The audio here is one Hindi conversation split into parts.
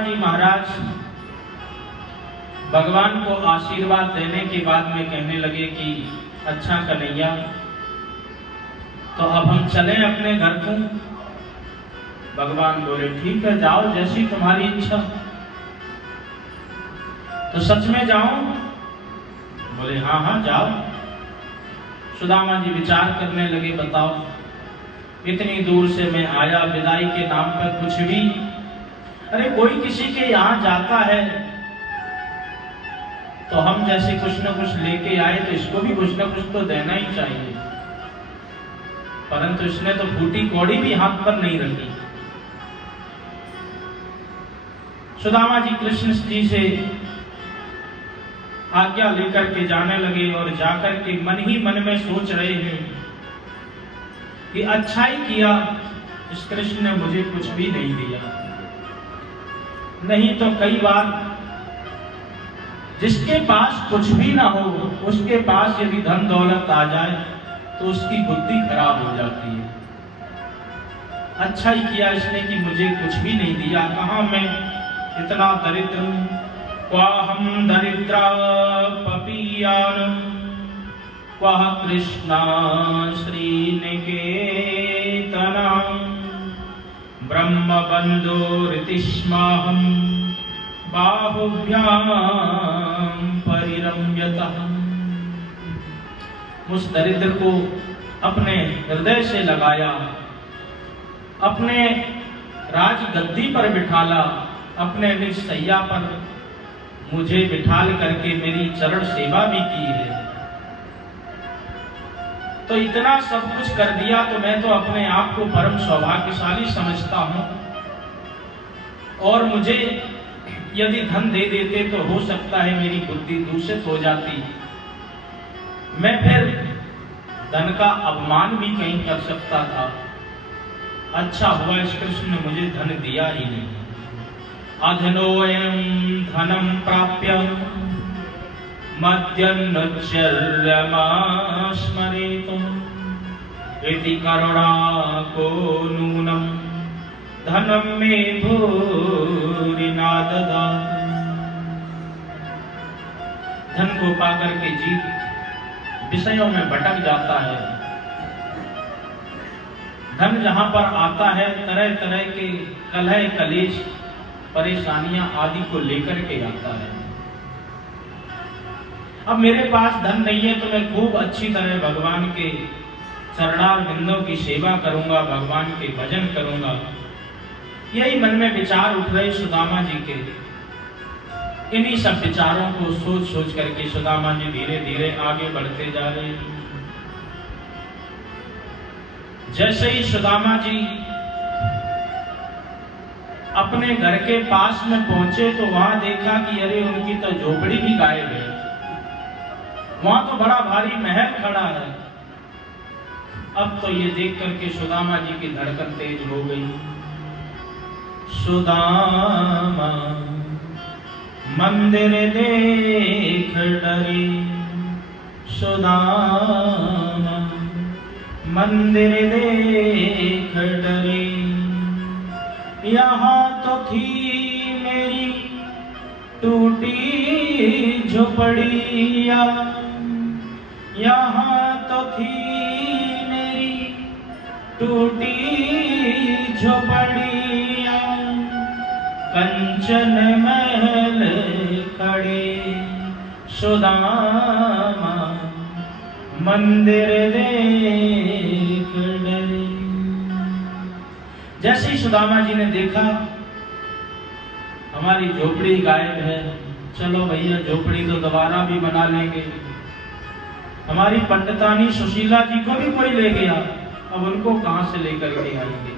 जी महाराज भगवान को आशीर्वाद देने के बाद में कहने लगे कि अच्छा कन्हैया, तो अब हम चलें अपने घर को। भगवान बोले ठीक है, जाओ जैसी तुम्हारी इच्छा। तो सच में जाऊं? बोले हाँ हाँ जाओ। सुदामा जी विचार करने लगे, बताओ इतनी दूर से मैं आया, विदाई के नाम पर कुछ भी, अरे कोई किसी के यहाँ जाता है तो हम जैसे कुछ न कुछ लेके आए तो इसको भी कुछ न कुछ तो देना ही चाहिए, परंतु इसने तो फूटी कौड़ी भी हाथ पर नहीं रखी। सुदामा जी कृष्ण जी से आज्ञा लेकर के जाने लगे और जाकर के मन ही मन में सोच रहे हैं कि अच्छा ही किया इस कृष्ण ने मुझे कुछ भी नहीं दिया, नहीं तो कई बार जिसके पास कुछ भी ना हो उसके पास यदि धन दौलत आ जाए तो उसकी बुद्धि खराब हो जाती है। अच्छा ही किया इसने कि मुझे कुछ भी नहीं दिया। कहाँ मैं इतना दरिद्र हूं, क्वाहम दरिद्रा पपीयान क्वाह कृष्णा श्रीनिकेतना ब्रह्म बंधुरितिष्माहं बाहुभ्याम परिरम्यतः। उस दरिद्र को अपने हृदय से लगाया, अपने राज गद्दी पर बिठाला, अपने निज सैया पर मुझे बिठाल करके मेरी चरण सेवा भी की है। तो इतना सब कुछ कर दिया तो मैं तो अपने आप को परम सौभाग्यशाली समझता हूं, और मुझे यदि धन दे देते तो हो सकता है मेरी बुद्धि दूषित हो जाती, मैं फिर धन का अपमान भी कहीं कर सकता था। अच्छा हुआ इस कृष्ण ने मुझे धन दिया ही नहीं। अधनोऽयं धनं प्राप्य मद्यन्नुच्चर्यमास्मरेतुम् इति करुणा को नूनं धनं मे भूरि न ददातु। धन को पाकर के जीव विषयों में भटक जाता है। धन जहां पर आता है तरह तरह के कलह कलेश परेशानियां आदि को लेकर के आता है। अब मेरे पास धन नहीं है तो मैं खूब अच्छी तरह भगवान के चरणार बिंदों की सेवा करूंगा, भगवान के भजन करूंगा। यही मन में विचार उठ रहे सुदामा जी के। इन्हीं सब विचारों को सोच सोच करके सुदामा जी धीरे धीरे आगे बढ़ते जा रहे हैं। जैसे ही सुदामा जी अपने घर के पास में पहुंचे तो वहां देखा कि अरे उनकी तो झोपड़ी भी गायब है। वहां तो बड़ा भारी महल खड़ा है। अब तो ये देख करके सुदामा जी की धड़कन तेज हो गई। सुदामा मंदिर देख डरे, सुदामा मंदिर देख डरे, यहाँ तो थी मेरी टूटी झोपड़िया, यहाँ तो थी मेरी टूटी झोपड़िया, कंचन महल खड़े, सुदामा मंदिर देख डरे। जैसे ही सुदामा जी ने देखा हमारी झोपड़ी गायब है, चलो भैया झोपड़ी तो दोबारा भी बना लेंगे। हमारी पंडितानी सुशीला जी को भी कोई ले गया, अब उनको कहां से लेकर के आएंगे।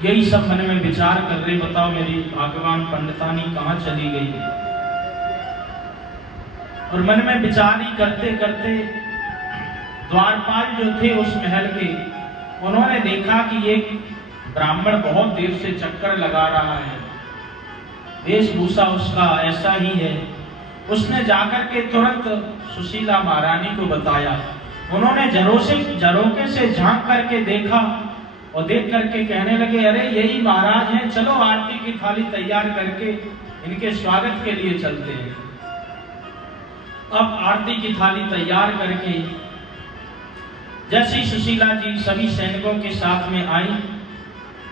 यही सब मन में विचार कर रहे, बताओ मेरी भगवान पंडितानी कहां चली गई। और मन में विचार ही करते करते द्वारपाल जो थे उस महल के, उन्होंने देखा कि एक ब्राह्मण बहुत देर से चक्कर लगा रहा है, वेशभूषा उसका ऐसा ही है। उसने जाकर के तुरंत सुशीला महारानी को बताया। उन्होंने झरोके से झांक करके देखा और देख करके कहने लगे, अरे यही महाराज हैं, चलो आरती की थाली तैयार करके इनके स्वागत के लिए चलते हैं। अब आरती की थाली तैयार करके जैसी सुशीला जी सभी सैनिकों के साथ में आई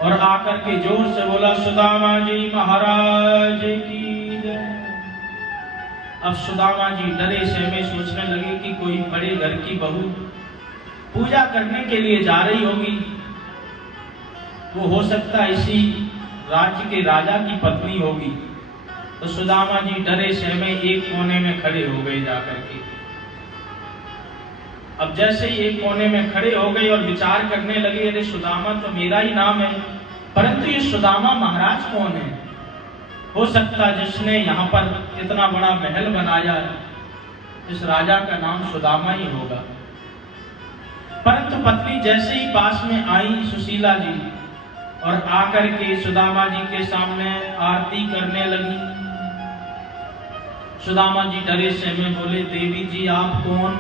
और आकर के जोर से बोला, सुदामा जी महाराज की जय। अब सुदामा जी डरे सहमे सोचने लगे कि कोई बड़े घर की बहू पूजा करने के लिए जा रही होगी, वो हो सकता है इसी राज्य के राजा की पत्नी होगी। तो सुदामा जी डरे सहमे एक कोने में खड़े हो गए जाकर के। अब जैसे ही एक कोने में खड़े हो गए और विचार करने लगे, अरे सुदामा तो मेरा ही नाम है, परंतु ये सुदामा महाराज कौन है? हो सकता जिसने यहाँ पर इतना बड़ा महल बनाया इस राजा का नाम सुदामा ही होगा। परंतु पत्नी जैसे ही पास में आई सुशीला जी और आकर के सुदामा जी के सामने आरती करने लगी। सुदामा जी डरे से में बोले, देवी जी आप कौन?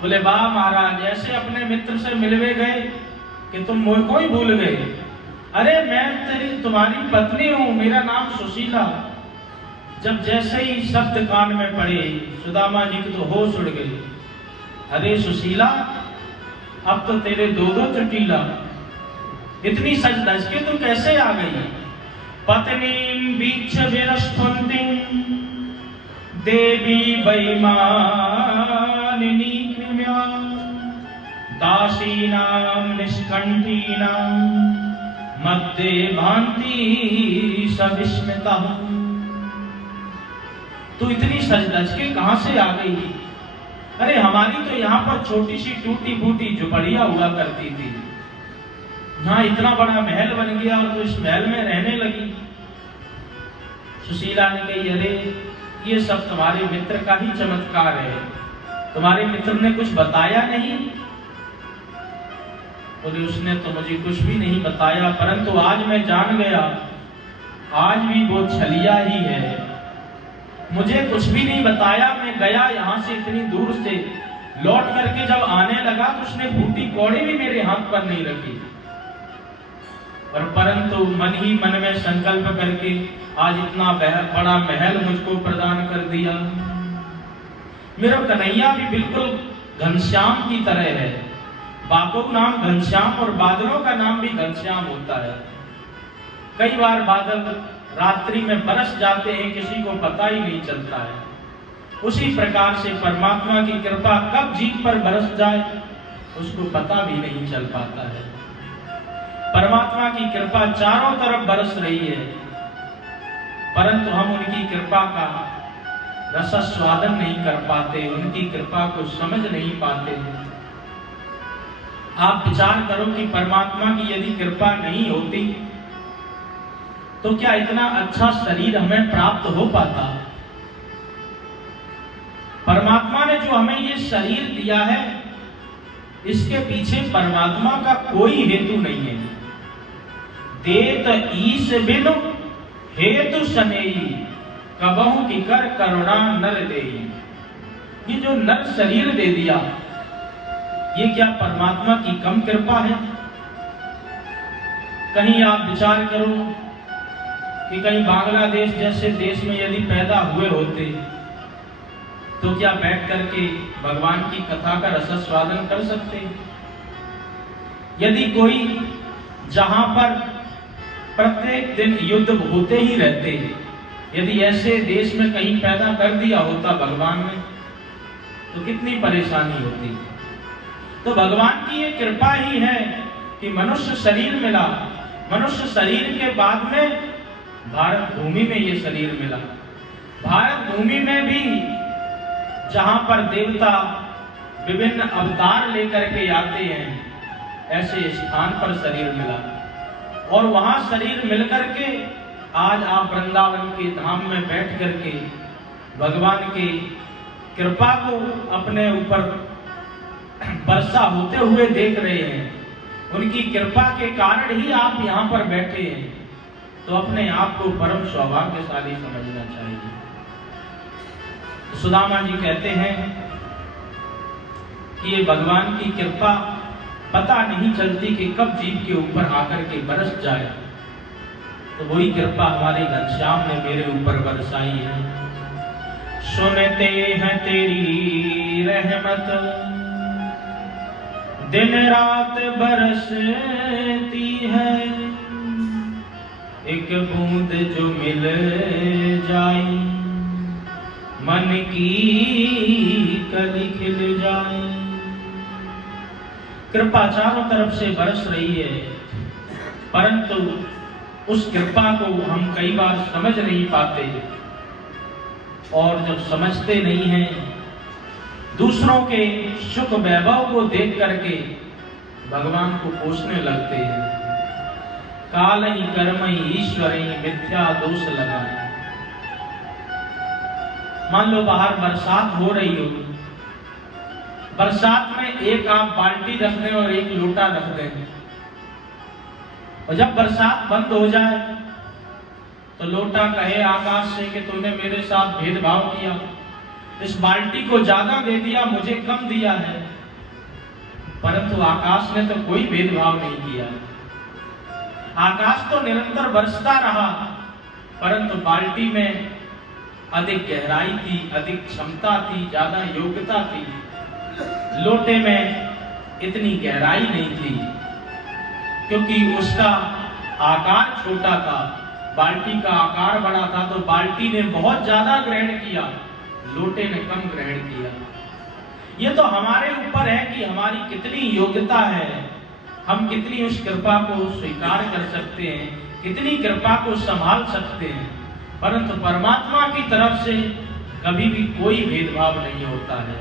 बोले, वाह महाराज, ऐसे अपने मित्र से मिलवे गए कि तुम मुझको ही भूल गए। अरे मैं तुम्हारी पत्नी हूं, मेरा नाम सुशीला। जब जैसे ही शब्द कान में पड़े सुदामा जी को तो होश उड़ गई। अरे सुशीला, अब तो तेरे दो चुटीला, इतनी सज धज के तू कैसे आ गई? पत्नी बीच विरस्फुंति देवी वैमानिनी कृम्या दासीनां निष्कंठीनां मध्य भांति सविस्मिता। तू इतनी सज धज के कहां से आ गई? अरे हमारी तो यहाँ पर छोटी सी टूटी फूटी झुपड़िया हुआ करती थी, यहाँ इतना बड़ा महल बन गया और तो इस महल में रहने लगी। सुशीला ने कही, अरे ये सब तुम्हारे मित्र का ही चमत्कार है, तुम्हारे मित्र ने कुछ बताया नहीं? बोले, उसने तो मुझे कुछ भी नहीं बताया, परंतु आज मैं जान गया, आज भी वो छलिया ही है। मुझे कुछ भी नहीं बताया, मैं गया यहाँ से इतनी दूर से, लौट करके जब आने लगा तो उसने फूटी कौड़ी भी मेरे हाथ पर नहीं रखी। और परंतु मन ही मन में संकल्प करके आज इतना बड़ा महल मुझको प्रदान कर दिया। मेरा कन्हैया भी बिल्कुल घनश्याम की तरह है। बाघों का नाम घनश्याम और बादलों का नाम भी घनश्याम होता है। कई बार बादल रात्रि में बरस जाते हैं, किसी को पता ही नहीं चलता है। उसी प्रकार से परमात्मा की कृपा कब जीत पर बरस जाए उसको पता भी नहीं चल पाता है। परमात्मा की कृपा चारों तरफ बरस रही है, परंतु हम उनकी कृपा का रसस्वादन नहीं कर पाते, उनकी कृपा को समझ नहीं पाते। आप विचार करो कि परमात्मा की यदि कृपा नहीं होती तो क्या इतना अच्छा शरीर हमें प्राप्त हो पाता? परमात्मा ने जो हमें ये शरीर दिया है, इसके पीछे परमात्मा का कोई हेतु नहीं है। देत ईश बिनु हेतु सनेई, कबहु की कर करुणा नर देई। ये जो नर शरीर दे दिया, ये क्या परमात्मा की कम कृपा है? कहीं आप विचार करो कि कहीं बांग्लादेश जैसे देश में यदि पैदा हुए होते तो क्या बैठ करके भगवान की कथा का रसस्वादन कर सकते? यदि कोई जहां पर प्रत्येक दिन युद्ध होते ही रहते, यदि ऐसे देश में कहीं पैदा कर दिया होता भगवान ने, तो कितनी परेशानी होती। तो भगवान की ये कृपा ही है कि मनुष्य शरीर मिला। मनुष्य शरीर के बाद में भारत भूमि में ये शरीर मिला। भारत भूमि में भी जहां पर देवता विभिन्न अवतार लेकर के आते हैं, ऐसे स्थान पर शरीर मिला। और वहां शरीर मिलकर के आज आप वृंदावन के धाम में बैठ करके भगवान की कृपा को अपने ऊपर वर्षा होते हुए देख रहे हैं। उनकी कृपा के कारण ही आप यहाँ पर बैठे हैं, तो अपने आप को परम सौभाग्यशाली समझना चाहिए। सुदामा जी कहते हैं कि ये भगवान की कृपा पता नहीं चलती कि कब जीव के ऊपर आकर के बरस जाए। तो वही कृपा हमारे घनश्याम ने मेरे ऊपर बरसाई है। सुनते हैं तेरी रहमत दिन रात बरसती है, एक बूंद जो मिल जाए मन की कली खिल जाए। कृपा चारों तरफ से बरस रही है, परंतु उस कृपा को हम कई बार समझ नहीं पाते, और जब समझते नहीं हैं दूसरों के सुख वैभव को देख करके भगवान को कोसने लगते हैं। काल ही कर्म ही ईश्वर ही मिथ्या दोष लगाए। मान लो बाहर बरसात हो रही हो, बरसात में एक आप बाल्टी रख दें और एक लोटा रख दें, और जब बरसात बंद हो जाए तो लोटा कहे आकाश से कि तूने मेरे साथ भेदभाव किया, इस बाल्टी को ज्यादा दे दिया, मुझे कम दिया है। परंतु आकाश ने तो कोई भेदभाव नहीं किया। आकाश तो निरंतर बरसता रहा, परंतु बाल्टी में अधिक गहराई थी, अधिक क्षमता थी, ज्यादा योग्यता थी। लोटे में इतनी गहराई नहीं थी, क्योंकि उसका आकार छोटा था, बाल्टी का आकार बड़ा था, तो बाल्टी ने बहुत ज्यादा ग्रहण किया, लोटे ने कम ग्रहण किया। ये तो हमारे ऊपर है कि हमारी कितनी योग्यता है, हम कितनी उस कृपा को स्वीकार कर सकते हैं, कितनी कृपा को संभाल सकते हैं। परंतु परमात्मा की तरफ से कभी भी कोई भेदभाव नहीं होता है,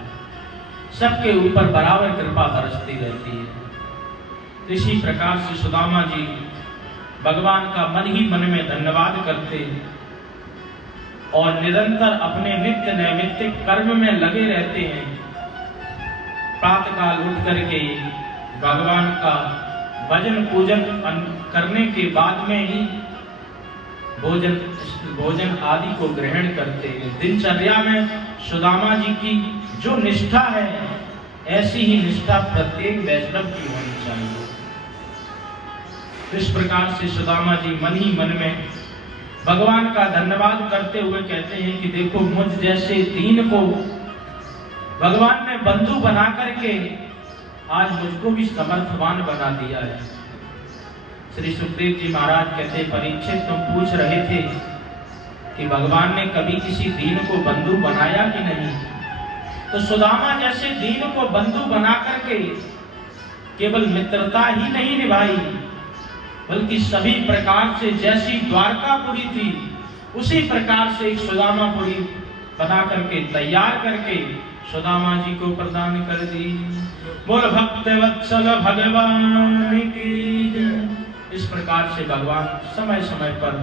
सबके ऊपर बराबर कृपा बरसती रहती है। इसी प्रकार से सुदामा जी भगवान का मन ही मन में धन्यवाद करते और निरंतर अपने नित्य नैमित्तिक कर्म में लगे रहते हैं। प्रातःकाल उठ करके भगवान का भजन पूजन करने के बाद में ही भोजन आदि को ग्रहण करते हैं। दिनचर्या में सुदामा जी की जो निष्ठा है, ऐसी ही निष्ठा प्रत्येक वैष्णव की होनी चाहिए। इस प्रकार से सुदामा जी मन ही मन में भगवान का धन्यवाद करते हुए कहते हैं कि देखो, मुझ जैसे दीन को भगवान ने बंधु बना करके आज मुझको भी समर्थवान बना दिया है। श्री सुखदेव जी महाराज कहते, परीक्षित तुम पूछ रहे थे कि भगवान ने कभी किसी दीन को बंधु बनाया कि नहीं, तो सुदामा जैसे दीन को बंधु बना करके केवल मित्रता ही नहीं निभाई, बल्कि सभी प्रकार से जैसी द्वारकापुरी थी उसी प्रकार से एक सुदामापुरी बना करके तैयार करके सुदामा जी को प्रदान कर दी। बोल भक्त वत्सल भगवान की। इस प्रकार से भगवान समय समय पर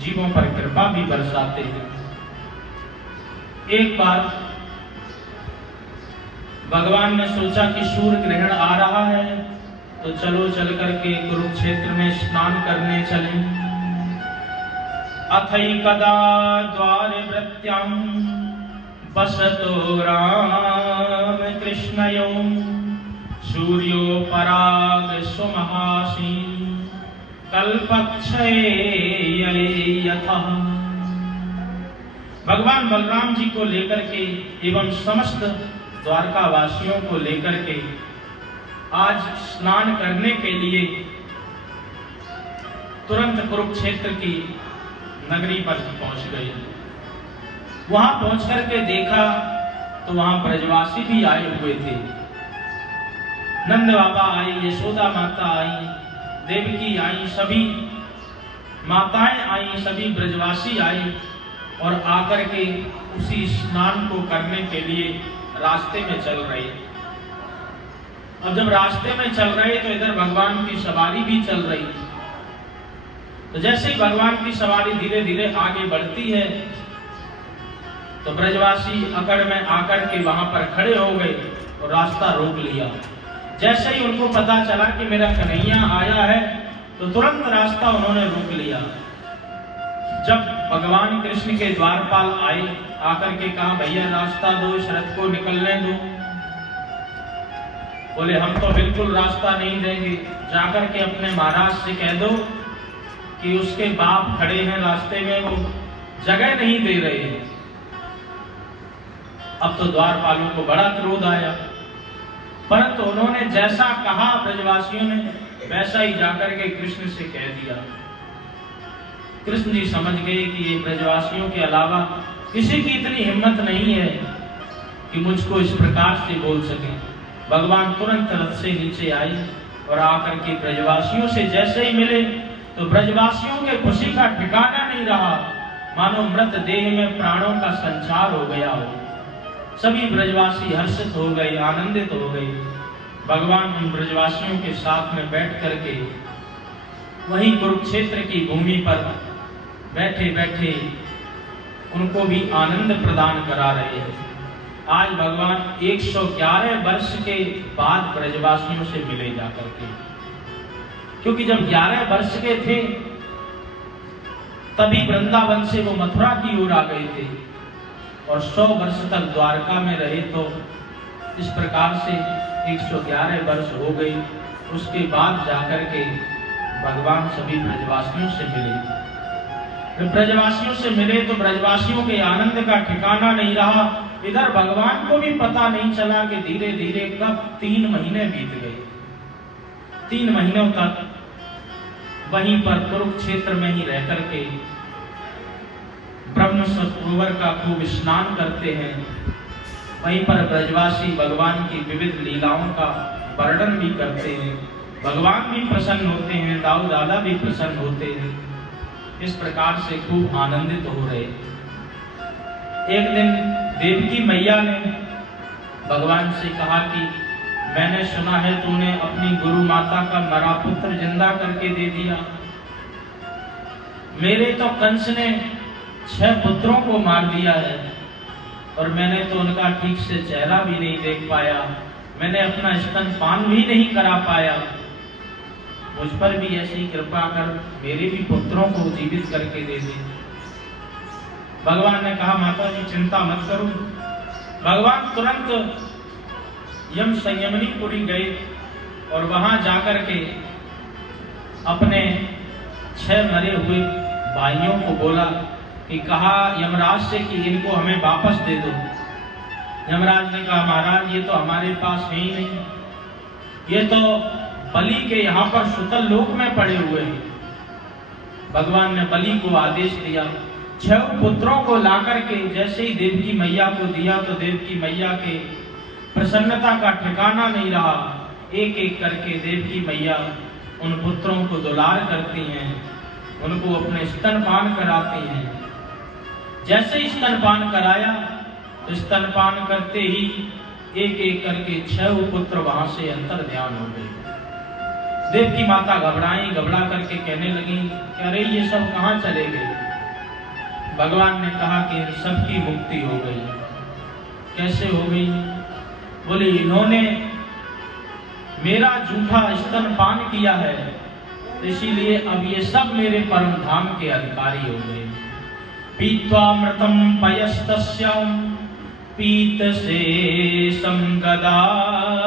जीवों पर कृपा भी बरसाते हैं। एक बार भगवान ने सोचा कि सूर्य ग्रहण आ रहा है, तो चलो चल करके कुरुक्षेत्र में स्नान करने चले। अथैकदा द्वारे वृत्यां बसतो राम कृष्णयो सूर्यो पराग सुमहासी कल्पक्षये यथः। भगवान बलराम जी को लेकर के एवं समस्त द्वारका वासियों को लेकर के आज स्नान करने के लिए तुरंत कुरुक्षेत्र की नगरी पर पहुंच गए। वहां पहुंच करके देखा तो वहां ब्रजवासी भी आए हुए थे। नंद बाबा आई, यशोदा माता आई, देवकी आई, सभी माताएं आई, सभी ब्रजवासी आई और आकर के उसी स्नान को करने के लिए रास्ते में चल रहे। अब जब रास्ते में चल रहे तो इधर भगवान की सवारी भी चल रही। तो जैसे ही भगवान की सवारी धीरे धीरे आगे बढ़ती है तो ब्रजवासी अकड़ में आकर के वहां पर खड़े हो गए और रास्ता रोक लिया। जैसे ही उनको पता चला कि मेरा कन्हैया आया है तो तुरंत रास्ता उन्होंने रोक लिया। जब भगवान कृष्ण के द्वारपाल आए, आकर के कहा भैया रास्ता दो, इस रथ को निकलने दो। बोले हम तो बिल्कुल रास्ता नहीं देंगे, जाकर के अपने महाराज से कह दो कि उसके बाप खड़े हैं रास्ते में, वो जगह नहीं दे रहे हैं। अब तो द्वारपालों को बड़ा क्रोध आया, परंतु उन्होंने जैसा कहा ब्रजवासियों ने वैसा ही जाकर के कृष्ण से कह दिया। कृष्ण जी समझ गए कि ये ब्रजवासियों के अलावा किसी की इतनी हिम्मत नहीं है कि मुझको इस प्रकार से बोल सके। भगवान तुरंत रथ से नीचे आए और आकर के ब्रजवासियों से जैसे ही मिले तो ब्रजवासियों के खुशी का ठिकाना नहीं रहा, मानो मृत देह में प्राणों का संचार हो गया हो। सभी ब्रजवासी हर्षित हो गए, आनंदित हो गए। भगवान उन ब्रजवासियों के साथ में बैठ करके वहीं कुरुक्षेत्र की भूमि पर बैठे बैठे उनको भी आनंद प्रदान करा रहे हैं। आज भगवान 111 वर्ष के बाद ब्रजवासियों से मिले जाकर के, क्योंकि जब 11 वर्ष के थे तभी वृंदावन से वो मथुरा की ओर आ गए थे और 100 वर्ष तक द्वारका में रहे। तो इस प्रकार से 111 वर्ष हो गए। उसके बाद जाकर के भगवान सभी ब्रजवासियों से मिले। जब ब्रजवासियों से मिले तो ब्रजवासियों के आनंद का ठिकाना नहीं रहा। इधर भगवान को भी पता नहीं चला कि धीरे धीरे कब 3 महीने बीत गए। 3 महीनों तक वहीं पर कुरुक्षेत्र में ही रह करके ब्रह्म सरोवर का खूब स्नान करते हैं। वहीं पर ब्रजवासी भगवान की विविध लीलाओं का वर्णन भी करते हैं। भगवान भी प्रसन्न होते हैं, दाऊ दादा भी प्रसन्न होते हैं। इस प्रकार से खूब आनंदित हो रहे। एक दिन देवकी मैया ने भगवान से कहा कि मैंने सुना है तूने अपनी गुरु माता का मरा पुत्र जिंदा करके दे दिया। मेरे तो कंस ने 6 पुत्रों को मार दिया है और मैंने तो उनका ठीक से चेहरा भी नहीं देख पाया, मैंने अपना स्तनपान भी नहीं करा पाया। मुझ पर भी ऐसी कृपा कर मेरे भी पुत्रों को जीवित करके दे दे। भगवान ने कहा माता जी चिंता मत करो। भगवान तुरंत यम संयमनीपुरी गए और वहां जाकर के अपने 6 मरे हुए भाइयों को बोला कि कहा यमराज से कि इनको हमें वापस दे दो। यमराज ने कहा महाराज ये तो हमारे पास है ही नहीं, ये तो बलि के यहाँ पर सुतल लोक में पड़े हुए हैं। भगवान ने बलि को आदेश दिया। 6 पुत्रों को लाकर के जैसे ही देवकी मैया को दिया तो देवकी मैया के प्रसन्नता का ठिकाना नहीं रहा। एक एक करके देवकी मैया उन पुत्रों को दुलार करती हैं, उनको अपने स्तनपान कराती हैं। जैसे ही स्तनपान कराया तो स्तनपान करते ही एक एक करके 6 पुत्र वहां से अंतर ध्यान हो गए। देवकी माता घबरा करके कहने लगी कि अरे ये सब कहाँ चले गए। भगवान ने कहा कि इन सबकी मुक्ति हो गई। कैसे हो गई? बोले इन्होंने मेरा झूठा स्तनपान किया है, इसीलिए अब ये सब मेरे परम धाम के अधिकारी हो गए। पीत्वामृतम पयस्तस्याम पीत से संगदा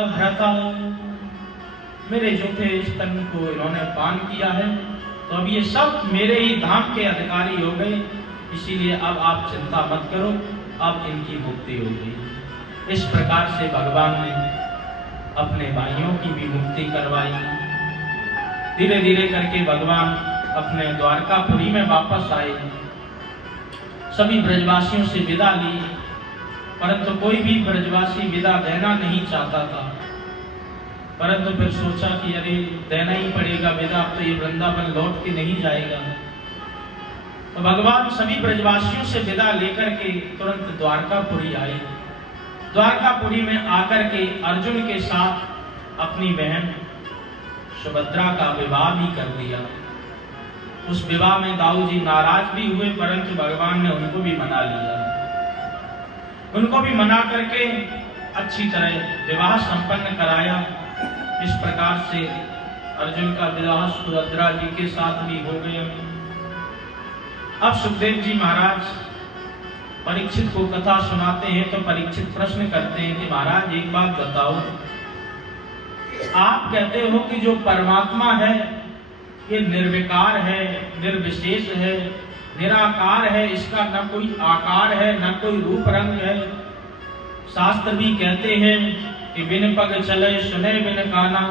भ्रता। मेरे झूठे स्तन को इन्होंने पान किया है तो अब ये सब मेरे ही धाम के अधिकारी हो गए, इसीलिए अब आप चिंता मत करो, अब इनकी मुक्ति हो गई। इस प्रकार से भगवान ने अपने भाइयों की भी मुक्ति करवाई। धीरे धीरे करके भगवान अपने द्वारकापुरी में वापस आए। सभी ब्रजवासियों से विदा ली, परंतु कोई भी ब्रजवासी विदा देना नहीं चाहता था। परंतु फिर सोचा कि अरे देना ही पड़ेगा विदा, अब तो ये वृंदावन लौट के नहीं जाएगा। तो भगवान सभी ब्रजवासियों से विदा लेकर के तुरंत द्वारकापुरी आए। द्वारकापुरी में आकर के अर्जुन के साथ अपनी बहन सुभद्रा का विवाह भी कर दिया। उस विवाह में दाऊ जी नाराज भी हुए, परंतु भगवान ने उनको भी मना लिया। उनको भी मना करके अच्छी तरह विवाह संपन्न कराया। इस प्रकार से अर्जुन का विवाह सुभद्रा जी के साथ भी हो गया। अब सुखदेव जी महाराज परीक्षित को कथा सुनाते हैं तो परीक्षित प्रश्न करते हैं कि महाराज एक बात बताओ आप कहते हो कि जो परमात्मा है ये निर्विकार है, निर्विशेष है, निराकार है, इसका न कोई आकार है न कोई रूप रंग है। शास्त्र भी कहते हैं कि बिन पग चले सुने बिन काना,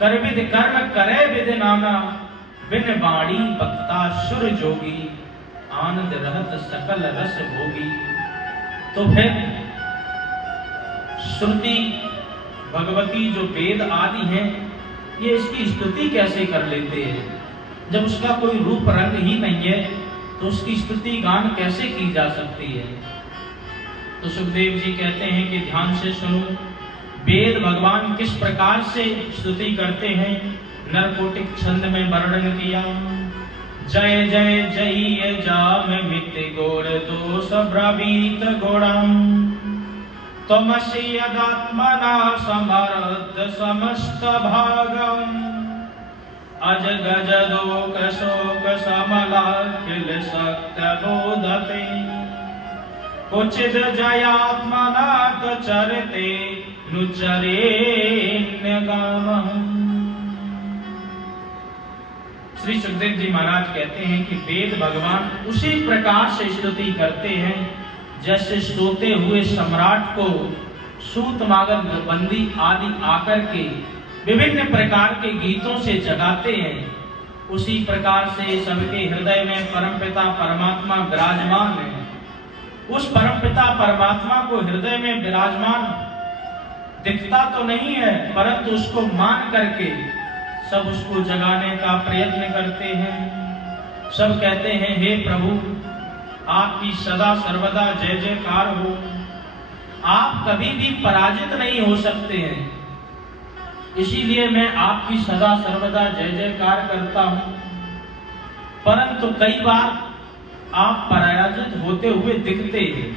कर विद कर्म करे विद नाना, बिन बाणी बक्ता सुर जोगी, आनंद रहत सकल रस भोगी। तो फिर श्रुति भगवती जो वेद आदि हैं ये इसकी स्तुति कैसे कर लेते हैं? जब उसका कोई रूप रंग ही नहीं है तो उसकी स्तुति गान कैसे की जा सकती है? तो सुखदेव जी कहते हैं कि ध्यान से सुनो, वेद भगवान किस प्रकार से स्तुति करते हैं नरकोटिक छंद में वर्णन किया। जय जय जय जाम मित गोर दोष ब्रवीत गोड़म, तमसि यदात्मना समर्थ समस्त भागम, अज गज दोक शोक समलाखिल सत्य बोधते, कुचित जयात्मना चरते नुचरेण्य गामः। श्री सुखदेव जी महाराज कहते हैं कि वेद भगवान उसी प्रकार से स्तुति करते हैं जैसे सोते हुए सम्राट को सूत मागर बंदी आदि आकर के विभिन्न प्रकार के गीतों से जगाते हैं। उसी प्रकार से सबके हृदय में परमपिता परमात्मा विराजमान है। उस परमपिता परमात्मा को हृदय में विराजमान दिखता तो नहीं है, परंतु उसको मान करके सब उसको जगाने का प्रयत्न करते हैं। सब कहते हैं हे प्रभु आपकी सदा सर्वदा जय जयकार हो, आप कभी भी पराजित नहीं हो सकते हैं, इसीलिए मैं आपकी सदा सर्वदा जय जयकार करता हूं। परंतु कई बार आप पराजित होते हुए दिखते हैं।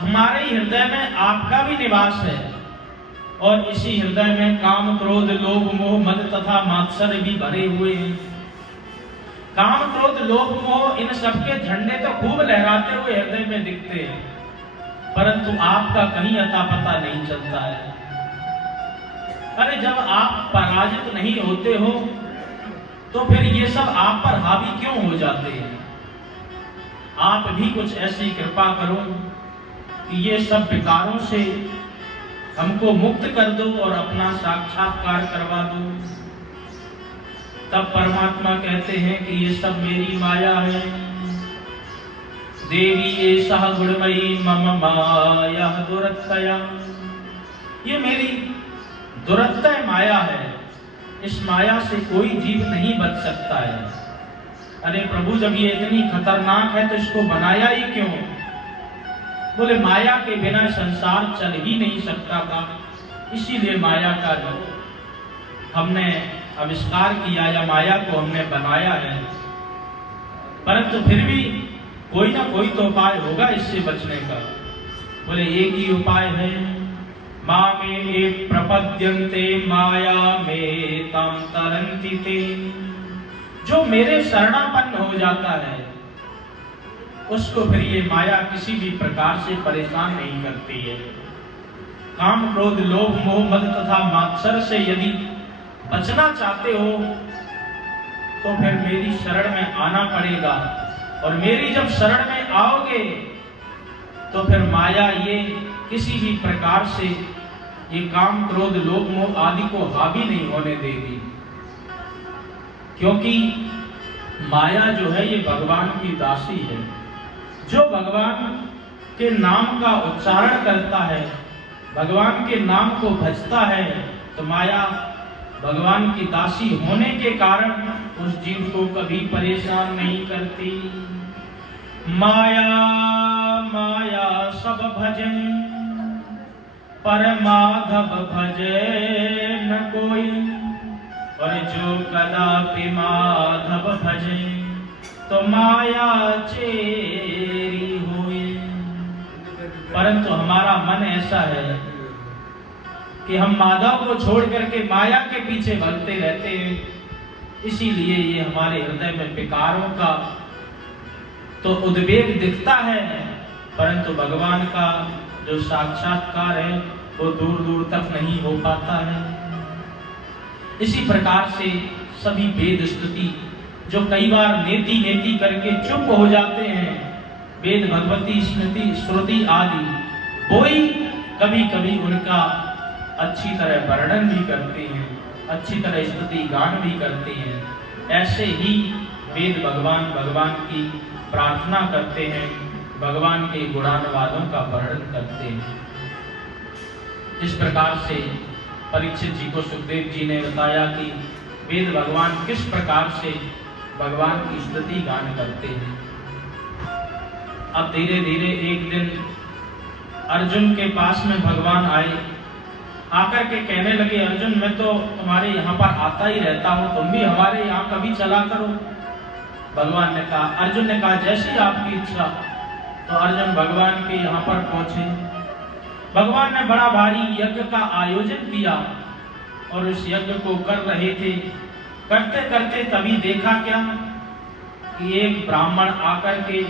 हमारे हृदय में आपका भी निवास है और इसी हृदय में काम क्रोध लोभ मोह मद तथा मात्सर्य भी भरे हुए हैं। काम क्रोध लोभ मोह इन सबके झंडे तो खूब लहराते हुए हृदय में दिखते हैं, परंतु आपका कहीं अता पता नहीं चलता है। अरे जब आप पराजित नहीं होते हो तो फिर ये सब आप पर हावी क्यों हो जाते हैं? आप भी कुछ ऐसी कृपा करो कि ये सब विकारों से हमको मुक्त कर दो और अपना साक्षात्कार करवा दो। तब परमात्मा कहते हैं कि ये सब मेरी माया है। देवी एषः गुणमयी मम माया दुरत्यया, ये मेरी दुरत्यय माया है। इस माया से कोई जीव नहीं बच सकता है। अरे प्रभु जब ये इतनी खतरनाक है तो इसको बनाया ही क्यों? बोले माया के बिना संसार चल ही नहीं सकता था, इसीलिए माया का हमने आविष्कार किया या माया को हमने बनाया है। परंतु फिर भी कोई ना कोई तो उपाय होगा इससे बचने का। बोले एक ही उपाय है, मामे प्रपद्यन्ते माया में ताम तरन्ति ते, जो मेरे शरणापन्न हो जाता है उसको फिर ये माया किसी भी प्रकार से परेशान नहीं करती है। काम क्रोध लोभ मोह मद तथा मात्सर्य से यदि बचना चाहते हो तो फिर मेरी शरण में आना पड़ेगा, और मेरी जब शरण में आओगे तो फिर माया ये किसी भी प्रकार से ये काम क्रोध लोभ मोह आदि को हावी नहीं होने देगी। क्योंकि माया जो है ये भगवान की दासी है। जो भगवान के नाम का उच्चारण करता है, भगवान के नाम को भजता है, तो माया भगवान की दासी होने के कारण उस जीव को कभी परेशान नहीं करती। माया माया सब भजे पर माधव भजे न कोई, और जो कदापि माधव भजे तो माया चेरी होए। परंतु हमारा मन ऐसा है कि हम माधव को छोड़ करके माया के पीछे भगते रहते हैं, इसीलिए ये हमारे हृदय में विकारों का तो उद्वेग दिखता है, परंतु भगवान का जो साक्षात्कार है वो दूर दूर तक नहीं हो पाता है। इसी प्रकार से सभी वेद स्तुति जो कई बार नेति नेति करके चुप हो जाते हैं, वेद भगवती स्मृति श्रुति आदि, कोई कभी कभी उनका अच्छी तरह वर्णन भी करते हैं, अच्छी तरह स्तुति गान भी करते हैं। ऐसे ही वेद भगवान की प्रार्थना करते हैं, भगवान के गुणानुवादों का वर्णन करते हैं। इस प्रकार से परीक्षित जी को सुखदेव जी ने बताया कि वेद भगवान किस प्रकार से भगवान की स्तुति गान करते हैं। अब धीरे धीरे एक दिन अर्जुन के पास में भगवान आए, आकर के कहने लगे, अर्जुन मैं तो तुम्हारे यहाँ पर आता ही रहता हूँ, तुम भी हमारे यहाँ कभी चला करो। भगवान ने कहा, अर्जुन ने कहा जैसी आपकी इच्छा। तो अर्जुन भगवान के यहाँ पर पहुंचे। भगवान ने बड़ा भारी यज्ञ का आयोजन किया और उस यज्ञ को कर रहे थे। करते करते तभी देखा क्या कि एक ब्राह्मण आकर के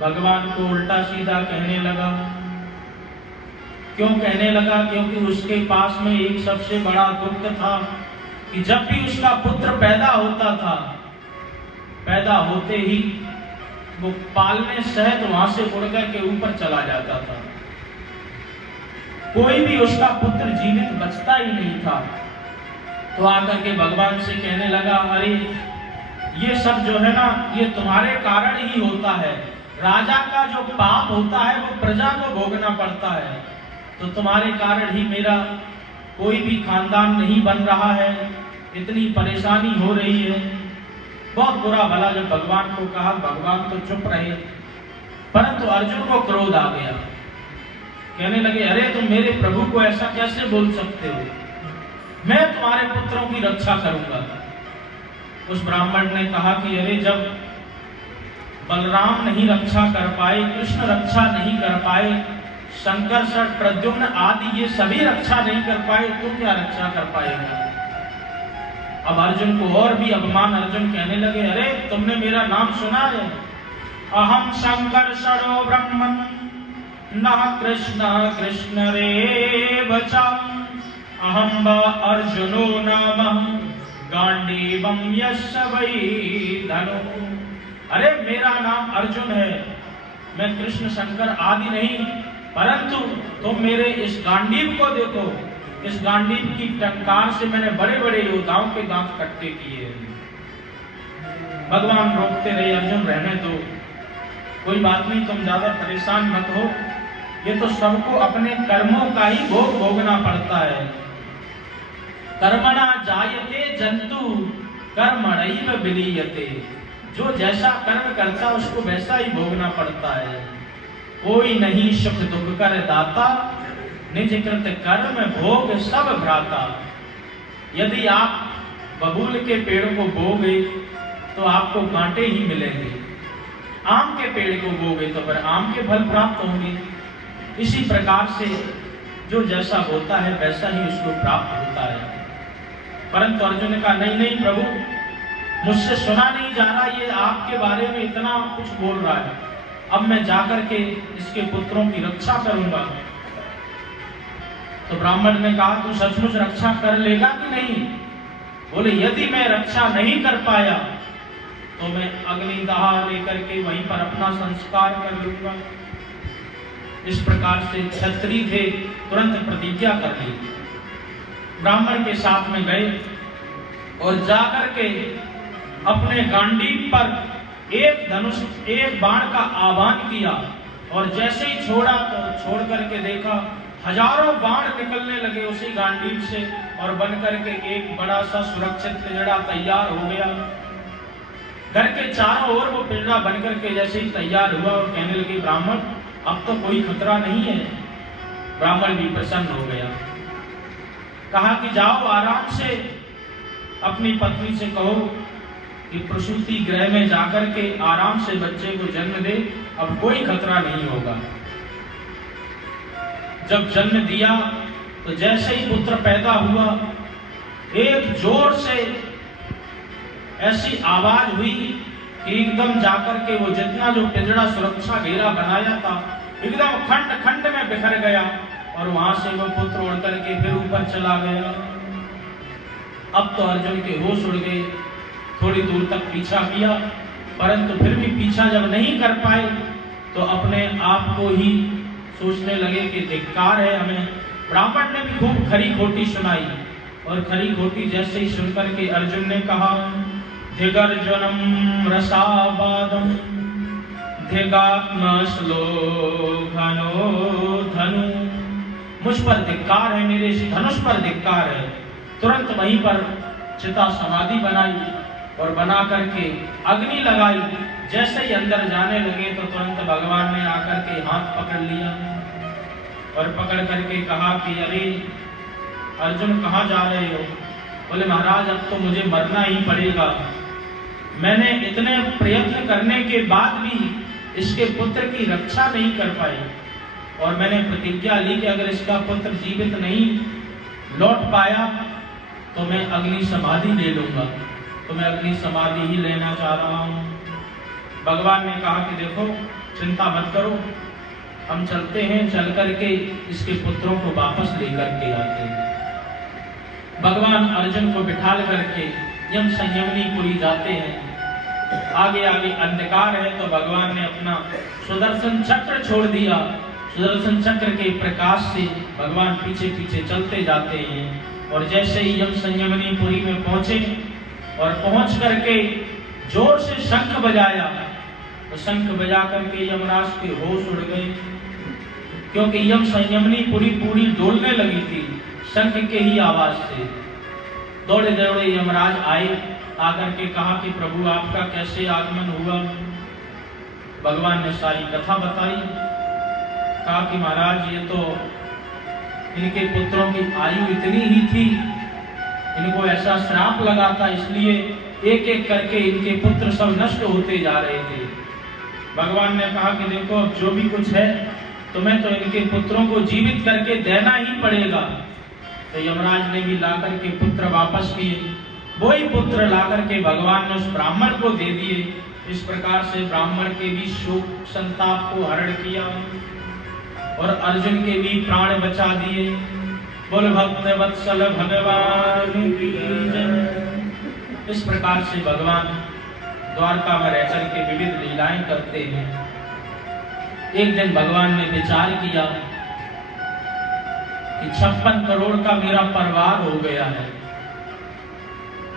भगवान को उल्टा सीधा कहने लगा। क्यों कहने लगा? क्योंकि उसके पास में एक सबसे बड़ा दुख था कि जब भी उसका पुत्र पैदा होता था, पैदा होते ही वो पालने सहित वहां से उड़कर के ऊपर चला जाता था। कोई भी उसका पुत्र जीवित बचता ही नहीं था। तो आकर के भगवान से कहने लगा, अरे ये सब जो है ना, ये तुम्हारे कारण ही होता है। राजा का जो पाप होता है वो प्रजा को भोगना पड़ता है, तो तुम्हारे कारण ही मेरा कोई भी खानदान नहीं बन रहा है, इतनी परेशानी हो रही है। बहुत बुरा भला जब भगवान को कहा, भगवान तो चुप रहे, परंतु अर्जुन को क्रोध आ गया। कहने लगे, अरे तुम मेरे प्रभु को ऐसा कैसे बोल सकते हो? मैं तुम्हारे पुत्रों की रक्षा करूंगा। उस ब्राह्मण ने कहा कि अरे जब बलराम नहीं रक्षा कर पाए, कृष्ण रक्षा नहीं कर पाए, शंकर प्रद्युम्न आदि ये सभी रक्षा नहीं कर पाए, तुम क्या रक्षा कर पाएगा? अब अर्जुन को और भी अपमान, अर्जुन कहने लगे, अरे तुमने मेरा नाम सुना है? अहम शंकर्षणो ब्रह्मन् न कृष्ण कृष्ण रेव च अहम व अर्जुनो नाम गांडीवम यस्य वै धनुः। अरे मेरा नाम अर्जुन है, मैं कृष्ण शंकर आदि नहीं, परंतु तुम मेरे इस गांडीव को देखो, इस गांडीव की टंकार से मैंने बड़े बड़े योद्धाओं के दांत कट्टे किए। भगवान रोकते रहे, अर्जुन रहने दो, कोई बात नहीं, तुम ज्यादा परेशान मत हो, ये तो सबको अपने कर्मों का ही भोग भोगना पड़ता है। कर्मणा जायते जंतु कर्मणैव विलीयते। जो जैसा कर्म करता उसको वैसा ही भोगना पड़ता है। कोई नहीं सुख दुख कर दाता, निज कृत कर्म भोग सब भ्राता। यदि आप बबूल के पेड़ को बोगे तो आपको कांटे ही मिलेंगे, आम के पेड़ को बोगे तो फिर आम के फल प्राप्त होंगे। इसी प्रकार से जो जैसा होता है वैसा ही उसको प्राप्त होता है। परंतु अर्जुन ने कहा, नहीं नहीं प्रभु, मुझसे सुना नहीं जा रहा, ये आपके बारे में इतना कुछ बोल रहा है, अब मैं जाकर के इसके पुत्रों की रक्षा करूंगा। तो ब्राह्मण ने कहा, तू सचमुच रक्षा कर लेगा कि नहीं? बोले, यदि मैं रक्षा नहीं कर पाया तो मैं अग्नि दहा लेकर के वहीं पर अपना संस्कार कर लूंगा। इस प्रकार से क्षत्रिय थे, तुरंत प्रतिज्ञा कर ली, ब्राह्मण के साथ में गए और जाकर के अपने गांडीव पर एक धनुष, एक बाण का आह्वान किया और जैसे ही छोड़ा तो छोड़ करके देखा हजारों बाण निकलने लगे उसी गांडीव से और बन करके एक बड़ा सा सुरक्षित पिंजड़ा तैयार हो गया। घर के चारों ओर वो पिंजड़ा बन करके जैसे ही तैयार हुआ और कहने लगे, ब्राह्मण अब तो कोई खतरा नहीं है। ब्राह्मण भी प्रसन्न हो गया, कहा कि जाओ आराम से अपनी पत्नी से कहो कि प्रसूति गृह में जाकर के आराम से बच्चे को जन्म दे, अब कोई खतरा नहीं होगा। जब जन्म दिया तो जैसे ही पुत्र पैदा हुआ, एक जोर से ऐसी आवाज हुई कि एकदम जाकर के वो जितना जो पिंजड़ा सुरक्षा घेरा बनाया था एकदम खंड खंड में बिखर गया और वहां से वो पुत्र उड़ करके फिर ऊपर चला गया। अब तो अर्जुन के होश उड़ गए, थोड़ी दूर तक पीछा किया, परंतु फिर भी पीछा जब नहीं कर पाए तो अपने आप को ही सोचने लगे कि धिक्कार है हमें। ब्राह्मण ने भी खूब खरी खोटी सुनाई, और खरी खोटी जैसे ही सुनकर के अर्जुन ने कहा, धिगर्जुनम रसाबादम धिगात्मश्लोघनो धनु, मुझ पर धिक्कार है, मेरे इस धनुष पर धिक्कार है। तुरंत वहीं पर चिता समाधि बनाई और बना करके अग्नि लगाई। जैसे ही अंदर जाने लगे तो तुरंत भगवान ने आकर के हाथ पकड़ लिया और पकड़ करके कहा कि अरे अर्जुन कहाँ जा रहे हो? बोले महाराज अब तो मुझे मरना ही पड़ेगा। मैंने इतने प्रयत्न करने के बाद भी इसके पुत्र की रक्षा नहीं कर पाई, और मैंने प्रतिज्ञा ली कि अगर इसका पुत्र जीवित नहीं लौट पाया तो मैं अग्नि समाधि ले लूंगा। तो मैं अग्नि समाधि ही लेना चाह रहा हूँ। भगवान ने कहा कि देखो चिंता मत करो, हम चलते हैं, चल करके इसके पुत्रों को वापस लेकर के आते हैं। भगवान अर्जुन को बिठाल करके यम संयमनीपुरी जाते हैं। आगे आगे अंधकार है तो भगवान ने अपना सुदर्शन चक्र छोड़ दिया। सुदर्शन चक्र के प्रकाश से भगवान पीछे पीछे चलते जाते हैं, और जैसे ही यम संयमनीपुरी में पहुंचे और पहुंच करके जोर से शंख बजाया, तो शंख बजा करके यमराज के होश उड़ गए, क्योंकि यम संयमनीपुरी पूरी डोलने लगी थी शंख के ही आवाज से। दौड़े दौड़े यमराज आए, आकर के कहा कि प्रभु आपका कैसे आगमन हुआ? भगवान ने सारी कथा बताई। कहा कि महाराज ये तो इनके पुत्रों की आयु इतनी ही थी, इनको ऐसा श्राप लगा था, इसलिए एक एक करके इनके पुत्र सब नष्ट होते जा रहे थे। भगवान ने कहा कि देखो अब जो भी कुछ है तुम्हें तो इनके पुत्रों को जीवित करके देना ही पड़ेगा। तो यमराज ने भी लाकर के पुत्र वापस किए। वही पुत्र लाकर के भगवान ने उस ब्राह्मण को दे दिए। इस प्रकार से ब्राह्मण के भी शोक संताप को हरण किया और अर्जुन के भी प्राण बचा दिए। बोल भक्त वत्सल भगवान की जय। इस प्रकार से भगवान द्वारका में रहकर के विविध लीलाएं करते हैं। एक दिन भगवान ने विचार किया कि 56 करोड़ का मेरा परिवार हो गया है,